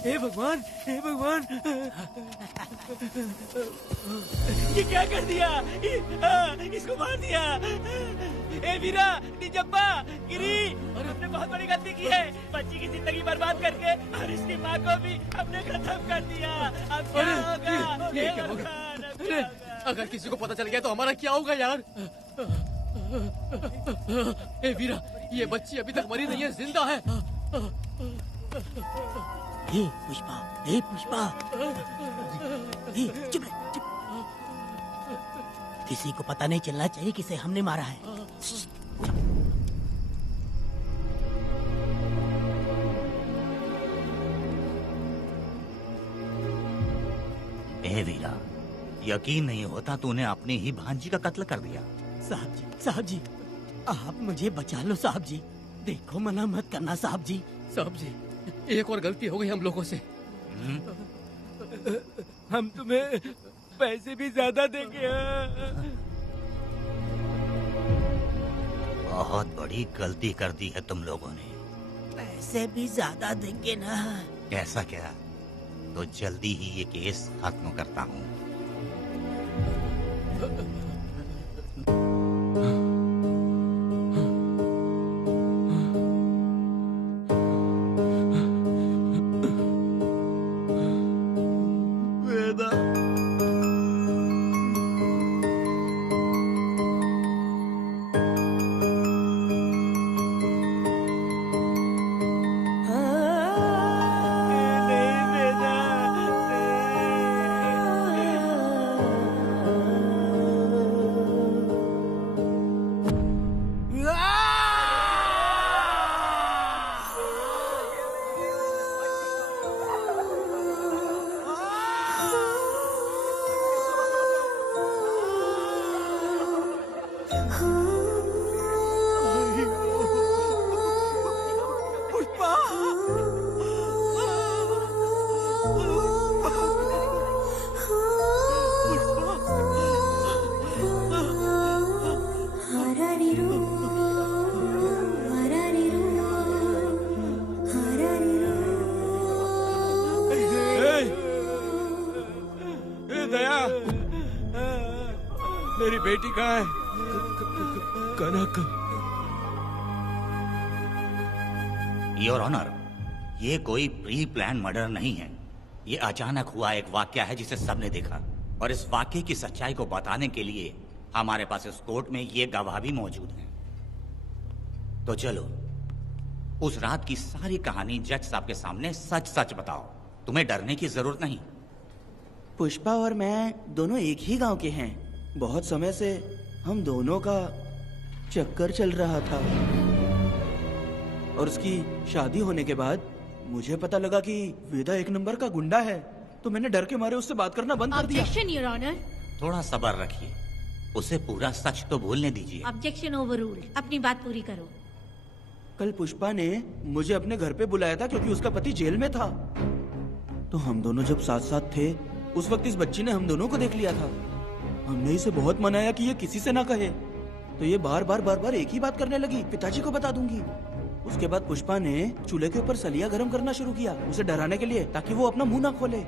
हे भगवान, हे भगवान, ये क्या कर दिया? इसको मार दिया। ए वीरा, निजब्बा, गिरी, हमने बहुत बड़ी गलती की है। बच्ची की जिंदगी बर्बाद करके और इसकी माँ को भी हमने खत्म कर दिया। अब क्या होगा? ये क्या होगा? अरे, अगर किसी को पता चल गया तो हमारा क्या होगा यार? ए वीरा, ये बच्ची अभी तक मरी नहीं है, जिंदा है। हे पुष्पा, हे पुष्पा, हे चुप रह, चुप। किसी को पता नहीं चलना चाहिए किसे हमने मारा है। ए वीरा, यकीन नहीं होता तूने अपनी ही भांजी का कत्ल कर दिया। साहब जी, आप मुझे बचा लो साहब जी। देखो मना मत करना साहब जी। साहब जी, एक और गलती हो गई हम लोगों से। हम तुम्हें पैसे भी ज्यादा देंगे। बहुत बड़ी गलती कर दी है तुम लोगों ने। पैसे भी ज्यादा देंगे ना? ऐसा क्या? तो जल्दी ही ये केस खत्म करता हूँ। मेरी बेटी कहाँ है? कनक। योर ऑनर, ये कोई प्री प्लान मर्डर नहीं है। ये अचानक हुआ एक वाकया है जिसे सबने देखा, और इस वाकये की सच्चाई को बताने के लिए हमारे पास इस कोर्ट में ये गवाह भी मौजूद हैं। तो चलो उस रात की सारी कहानी जज साहब के सामने सच सच बताओ। तुम्हें डरने की जरूरत नहीं। पुष्पा और मैं दोनों एक ही गांव के हैं। बहुत समय से हम दोनों का चक्कर चल रहा था, और उसकी शादी होने के बाद मुझे पता लगा कि वेदा एक नंबर का गुंडा है, तो मैंने डर के मारे उससे बात करना बंद कर दिया। Objection your honour. थोड़ा सब्र रखिए, उसे पूरा सच तो बोलने दीजिए। Objection overruled. अपनी बात पूरी करो। कल पुष्पा ने मुझे अपने घर पे बुलाया था क्योंकि उसका पति जेल में था। तो हम दोनों जब साथ साथ थे उस वक्त इस बच्ची ने हम दोनों को देख लिया था। हमने इसे बहुत मनाया कि ये किसी से ना कहे, तो ये बार बार एक ही बात करने लगी, पिताजी को बता दूंगी। उसके बाद पुष्पा ने चूल्हे के ऊपर सलिया गर्म करना शुरू किया उसे डराने के लिए, ताकि वो अपना मुंह ना खोले।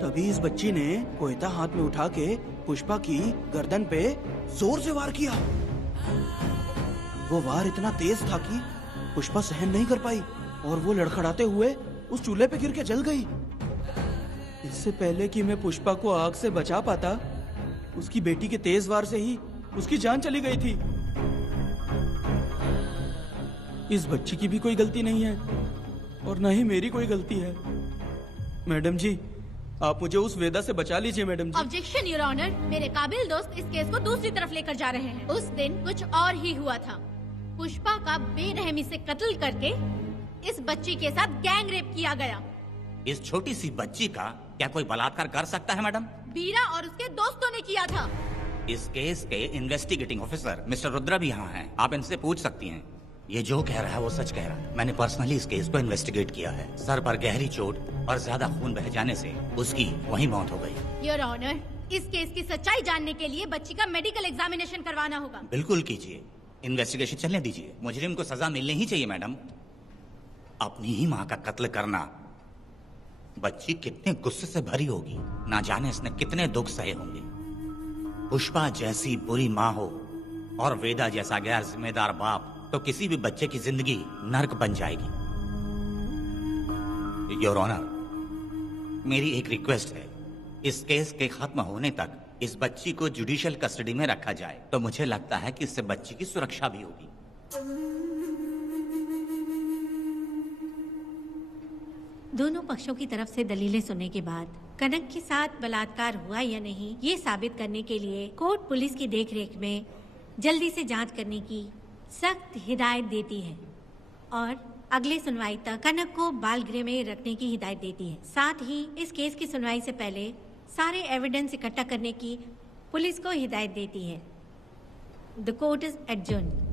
तभी इस बच्ची ने कोयता हाथ में उठा के पुष्पा की गर्दन पे जोर से वार किया। वो वार इतना तेज था कि पुष्पा सहन नहीं कर पाई और वो लड़खड़ाते हुए उस चूल्हे पे गिर के जल गई। इससे पहले कि मैं पुष्पा को आग से बचा पाता, उसकी बेटी के तेज वार से ही उसकी जान चली गई थी। इस बच्ची की भी कोई गलती नहीं है और न ही मेरी कोई गलती है। मैडम जी, आप मुझे उस वेदा से बचा लीजिए madam ji. Objection your honour, मेरे काबिल दोस्त इस केस को दूसरी तरफ लेकर जा रहे हैं। उस दिन कुछ और ही हुआ था। पुष्पा का बेरहमी से कत्ल करके इस बच्ची के साथ गैंग रेप किया गया। इस छोटी सी बच्ची का क्या कोई बलात्कार कर सकता है मैडम? बीरा और उसके दोस्तों ने किया था। इस केस के इन्वेस्टिगेटिंग ऑफिसर मिस्टर रुद्रा भी यहाँ हैं। आप इनसे पूछ सकती हैं। ये जो कह रहा है वो सच कह रहा है। मैंने पर्सनली इस केस को इन्वेस्टिगेट किया है। सर पर गहरी चोट और ज्यादा खून बह जाने से उसकी वहीं मौत हो गई। योर ऑनर, इस केस की सच्चाई जानने के लिए बच्ची का मेडिकल एग्जामिनेशन करवाना होगा। बिल्कुल कीजिए, इन्वेस्टिगेशन चलने दीजिए। मुजरिम को सजा मिलनी ही चाहिए मैडम। अपनी ही माँ का कत्ल करना, बच्ची कितने गुस्से से भरी होगी, ना जाने इसने कितने दुख सहे होंगे। पुष्पा जैसी बुरी माँ हो और वेदा जैसा गैर जिम्मेदार बाप, तो किसी भी बच्चे की जिंदगी नर्क बन जाएगी। योर ऑनर, मेरी एक रिक्वेस्ट है, इस केस के खत्म होने तक इस बच्ची को जुडिशियल कस्टडी में रखा जाए, तो मुझे लगता है कि इससे बच्ची की सुरक्षा भी होगी। दोनों पक्षों की तरफ से दलीलें सुनने के बाद कनक के साथ बलात्कार हुआ या नहीं, ये साबित करने के लिए कोर्ट पुलिस की देखरेख में जल्दी से जांच करने की सख्त हिदायत देती है और अगले सुनवाई तक कनक को बाल गृह में रखने की हिदायत देती है। साथ ही इस केस की सुनवाई से पहले सारे एविडेंस इकट्ठा करने की पुलिस को हिदायत देती है। The court is adjourned.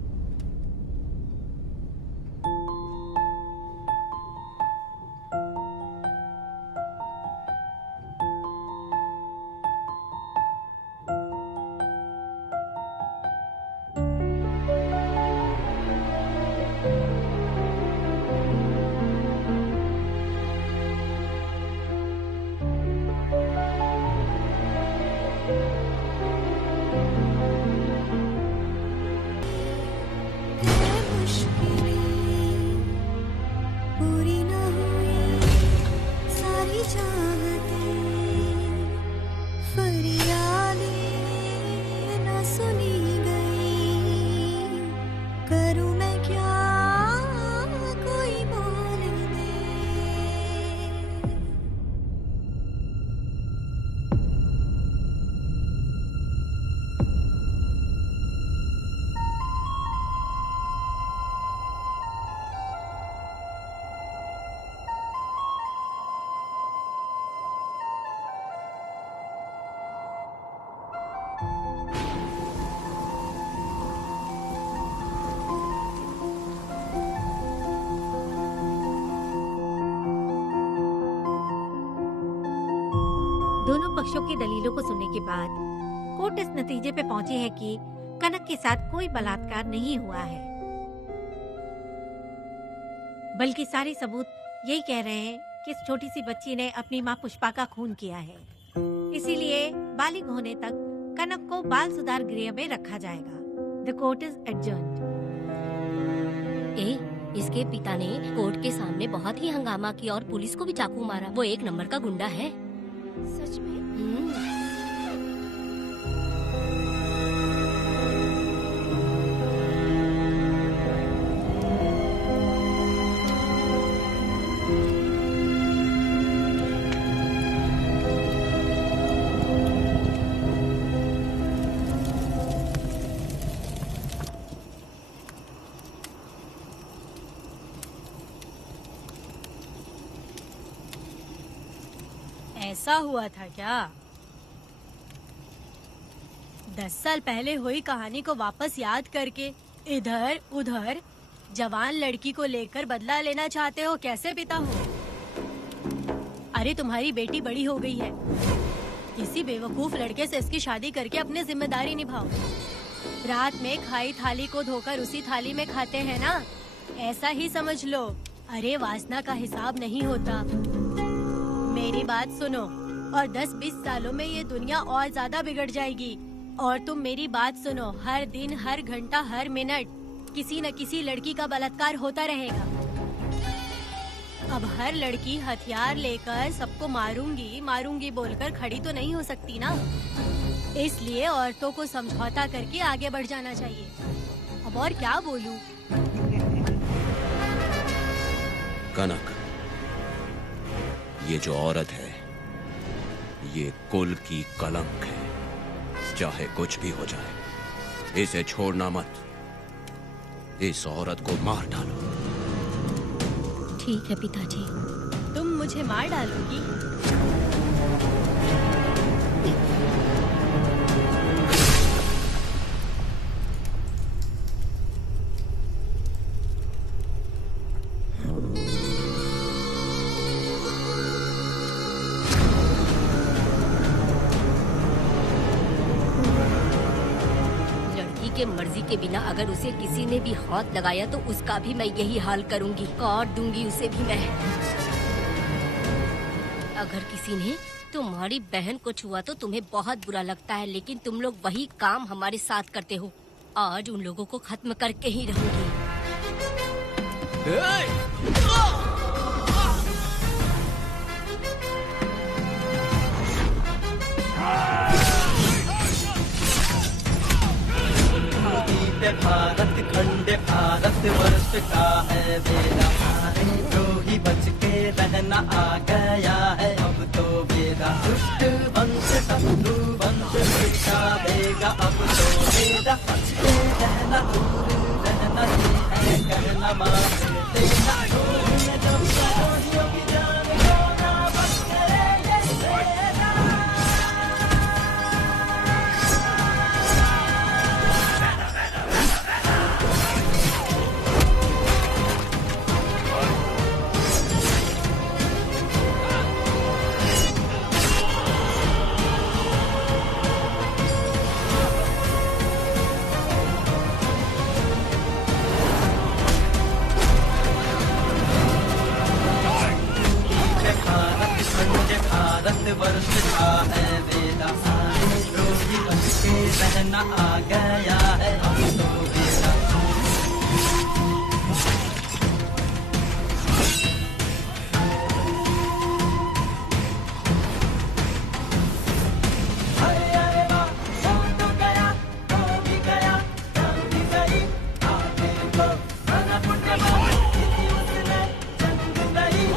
दोनों पक्षों की दलीलों को सुनने के बाद कोर्ट इस नतीजे पे पहुंची है कि कनक के साथ कोई बलात्कार नहीं हुआ है, बल्कि सारे सबूत यही कह रहे हैं कि इस छोटी सी बच्ची ने अपनी मां पुष्पा का खून किया है। इसीलिए बालिग होने तक कनक को बाल सुधार गृह में रखा जाएगा। The court is adjourned. इसके पिता ने कोर्ट के सामने बहुत ही हंगामा किया और पुलिस को भी चाकू मारा। वो एक नंबर का गुंडा है। सच में? ऐसा हुआ था क्या? 10 साल पहले हुई कहानी को वापस याद करके इधर उधर जवान लड़की को लेकर बदला लेना चाहते हो? कैसे पिता हो? अरे तुम्हारी बेटी बड़ी हो गई है, किसी बेवकूफ लड़के से इसकी शादी करके अपनी जिम्मेदारी निभाओ। रात में खाई थाली को धोकर उसी थाली में खाते हैं ना, ऐसा ही समझ लो। अरे वासना का हिसाब नहीं होता। मेरी बात सुनो, और 10-20 सालों में ये दुनिया और ज्यादा बिगड़ जाएगी। और तुम मेरी बात सुनो, हर दिन, हर घंटा, हर मिनट किसी न किसी लड़की का बलात्कार होता रहेगा। अब हर लड़की हथियार लेकर सबको मारूंगी मारूंगी बोलकर खड़ी तो नहीं हो सकती ना। इसलिए औरतों को समझौता करके आगे बढ़ जाना चाहिए। अब और क्या बोलूं? कनक, ये जो औरत है ये कुल की कलंक है। चाहे कुछ भी हो जाए इसे छोड़ना मत। इस औरत को मार डालो। ठीक है पिताजी। तुम मुझे मार डालोगी? के मर्जी के बिना अगर उसे किसी ने भी हाथ लगाया तो उसका भी मैं यही हाल करूंगी। काट दूंगी उसे भी मैं। अगर किसी ने तुम्हारी बहन को छुआ तो तुम्हें बहुत बुरा लगता है, लेकिन तुम लोग वही काम हमारे साथ करते हो। आज उन लोगों को खत्म करके ही रहूंगी। भारत खंड भारत वर्ष का है बेड़ा, सारे द्रोही बच के रहना आ गया है अब तो बेड़ा। दुष्ट वंश शत्रु वंश मिटा देगा अब तो बेड़ा। बच के रहना दूर रहना ये है कहना मान देना। जब विरोधियों की जान को ना बच करेंगे बेड़ा। भारत वर्ष का है बेड़ा, सारे द्रोही बच के रहना आ गया है अब तो बेड़ा। अरे वाह, हो तो गया, हो भी गया, काम भी गई, आगे तो बना पुण्यवान, इसी उसने जंग गई।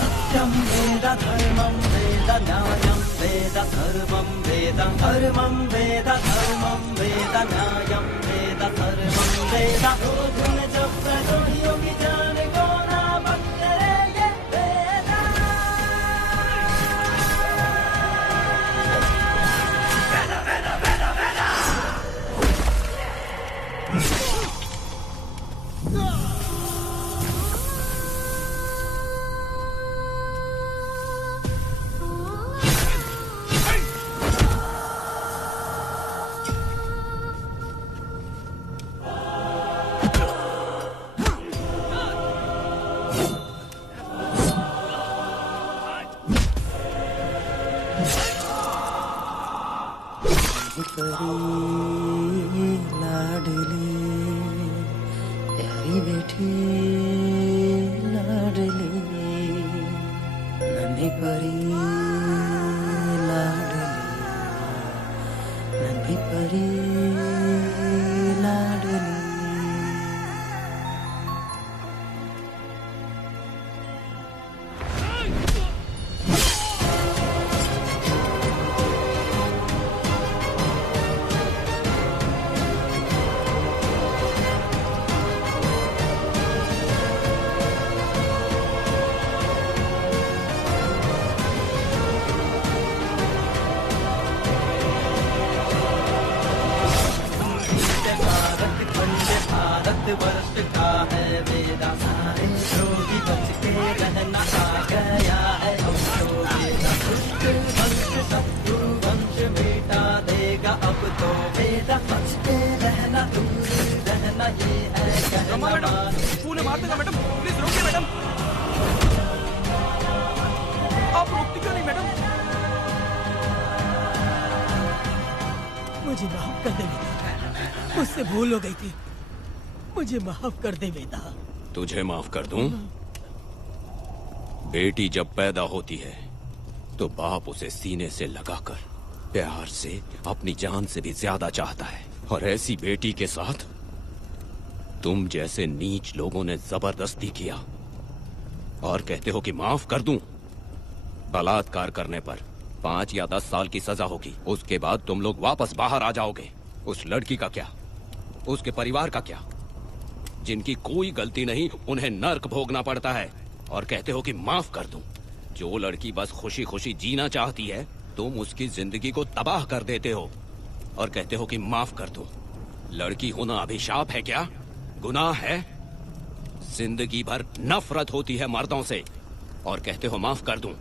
सत्यं वेद धर्मं वेद न्यायं वेद सर्वं वेद धर्मं वेद धर्मं वेद न्यायं वेद सर्वं वेद। धुन जब द्रोहियों की जान को ना बच करेंगे वेद। लाडली प्यारी बेटी लाडली नन्ही परी लाडली नन्ही परी लाडली। वर्ष का है बेड़ा, सारे द्रोही बच के रहना आ गया है अब तो बेड़ा। दुष्ट वंश शत्रु वंश मिटा देगा अब तो बेड़ा। बच के रहना दूर रहना ये है कहना मान। फूल मार देगा मैडम, प्लीज रोकिए मैडम। आप रोकती क्यों नहीं मैडम? मुझे माफ कर देगी, मुझसे भूल हो गई थी। मुझे माफ कर दे वेदा। तुझे माफ कर दूं? बेटी जब पैदा होती है तो बाप उसे सीने से लगाकर प्यार से अपनी जान से भी ज्यादा चाहता है, और ऐसी बेटी के साथ तुम जैसे नीच लोगों ने जबरदस्ती किया और कहते हो कि माफ कर दूं। बलात्कार करने पर 5 या 10 साल की सजा होगी, उसके बाद तुम लोग वापस बाहर आ जाओगे। उस लड़की का क्या, उसके परिवार का क्या? जिनकी कोई गलती नहीं उन्हें नर्क भोगना पड़ता है, और कहते हो कि माफ कर दूं। जो लड़की बस खुशी खुशी जीना चाहती है तुम उसकी जिंदगी को तबाह कर देते हो और कहते हो कि माफ कर दूं। लड़की होना अभिशाप है क्या, गुनाह है? जिंदगी भर नफरत होती है मर्दों से और कहते हो माफ कर दूं।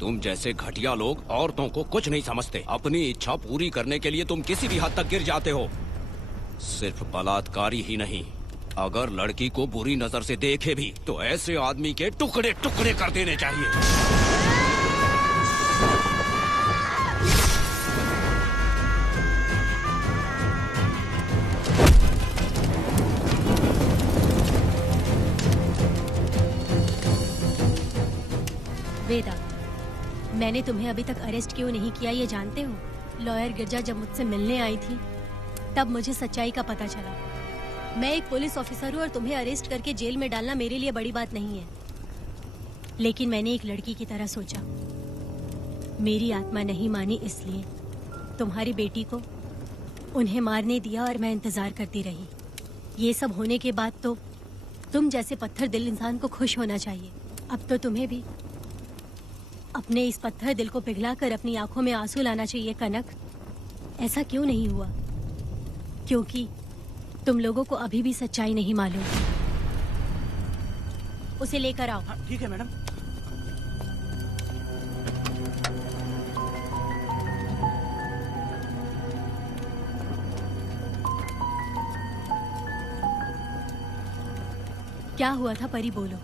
तुम जैसे घटिया लोग औरतों को कुछ नहीं समझते। अपनी इच्छा पूरी करने के लिए तुम किसी भी हद तक गिर जाते हो। सिर्फ बलात्कारी ही नहीं, अगर लड़की को बुरी नजर से देखे भी तो ऐसे आदमी के टुकड़े टुकड़े कर देने चाहिए। वेदा, मैंने तुम्हें अभी तक अरेस्ट क्यों नहीं किया ये जानते हो? लॉयर गिरजा जब मुझसे मिलने आई थी तब मुझे सच्चाई का पता चला। मैं एक पुलिस ऑफिसर हूँ और तुम्हें अरेस्ट करके जेल में डालना मेरे लिए बड़ी बात नहीं है, लेकिन मैंने एक लड़की की तरह सोचा। मेरी आत्मा नहीं मानी, इसलिए तुम्हारी बेटी को उन्हें मारने दिया और मैं इंतजार करती रही। ये सब होने के बाद तो तुम जैसे पत्थर दिल इंसान को खुश होना चाहिए। अब तो तुम्हें भी अपने इस पत्थर दिल को पिघलाकर अपनी आंखों में आंसू लाना चाहिए। कनक, ऐसा क्यों नहीं हुआ? क्योंकि तुम लोगों को अभी भी सच्चाई नहीं मालूम। उसे लेकर आओ। ठीक है मैडम। क्या हुआ था परी, बोलो।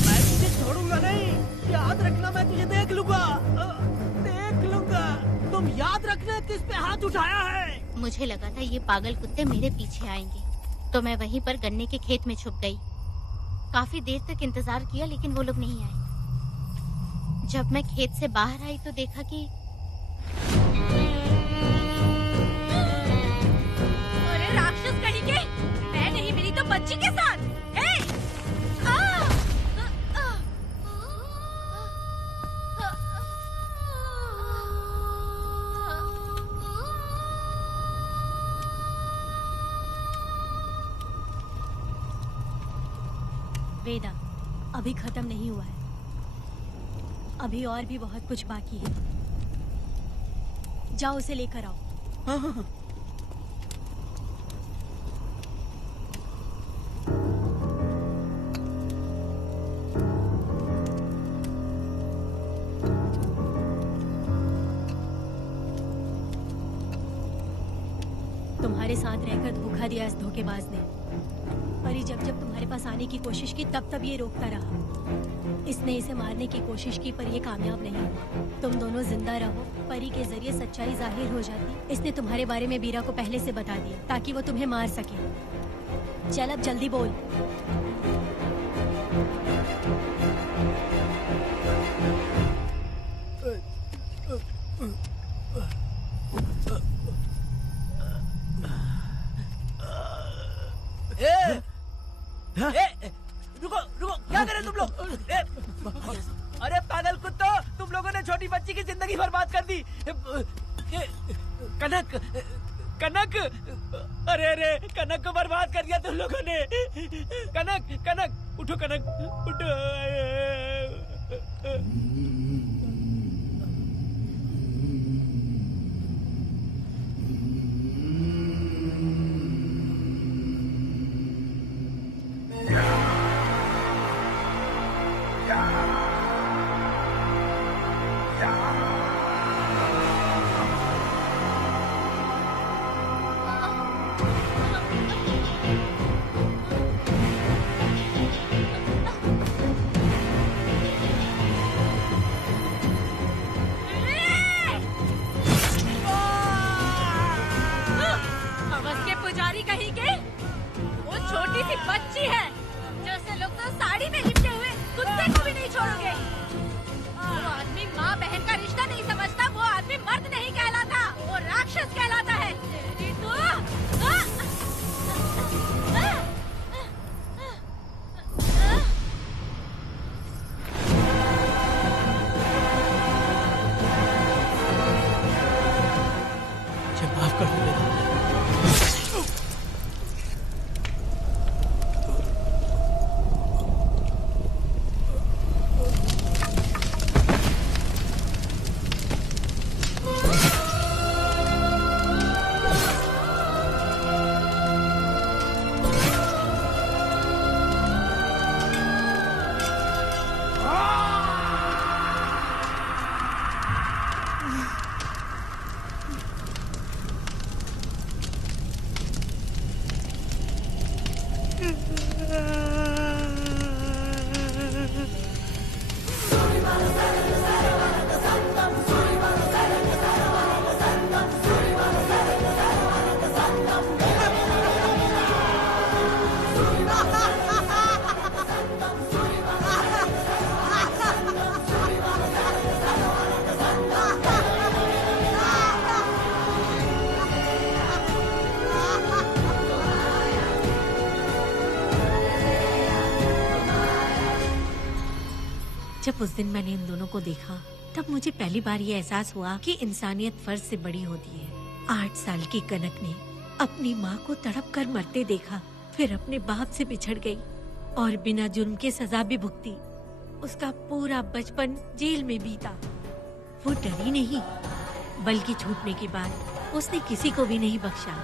मैं तुझे छोड़ूंगा नहीं, याद रखना। मैं तुझे देख लूंगा, देख लूंगा। तुम याद रखना किस पे हाथ उठाया है। मुझे लगा था ये पागल कुत्ते मेरे पीछे आएंगे, तो मैं वहीं पर गन्ने के खेत में छुप गई। काफी देर तक इंतजार किया लेकिन वो लोग नहीं आए। जब मैं खेत से बाहर आई तो देखा कि अरे राक्षस कहीं के, मैं नहीं मिली तो बच्ची के साथ। वेदा, अभी खत्म नहीं हुआ है, अभी और भी बहुत कुछ बाकी है। जाओ उसे लेकर आओ। हाँ हाँ हाँ। तुम्हारे साथ रहकर धोखा दिया इस धोखेबाज ने। परी जब जब तुम्हारे पास आने की कोशिश की तब तब ये रोकता रहा। इसने इसे मारने की कोशिश की पर ये कामयाब नहीं हुआ। तुम दोनों जिंदा रहो, परी के जरिए सच्चाई जाहिर हो जाती। इसने तुम्हारे बारे में बीरा को पहले से बता दिया ताकि वो तुम्हें मार सके। चल अब जल्दी बोल। रुको रुको, क्या करे तुम लोग? अरे पागल कुत्तो, तुम लोगों ने छोटी बच्ची की जिंदगी बर्बाद कर दी। कनक, कनक, अरे अरे कनक को बर्बाद कर दिया तुम लोगों ने। कनक, कनक उठो, कनक उठो। जब उस दिन मैंने इन दोनों को देखा तब मुझे पहली बार ये एहसास हुआ कि इंसानियत फर्ज से बड़ी होती है। 8 साल की कनक ने अपनी माँ को तड़प कर मरते देखा, फिर अपने बाप से बिछड़ गई और बिना जुर्म के सजा भी भुगती। उसका पूरा बचपन जेल में बीता। वो डरी नहीं, बल्कि छूटने के बाद उसने किसी को भी नहीं बख्शा।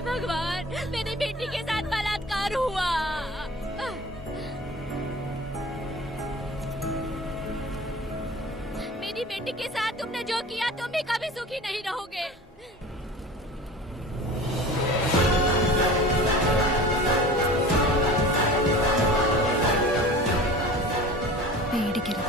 भगवान, मेरी बेटी के साथ बलात्कार हुआ। मेरी बेटी के साथ तुमने जो किया तुम भी कभी सुखी नहीं रहोगे। पेड़ गिरा।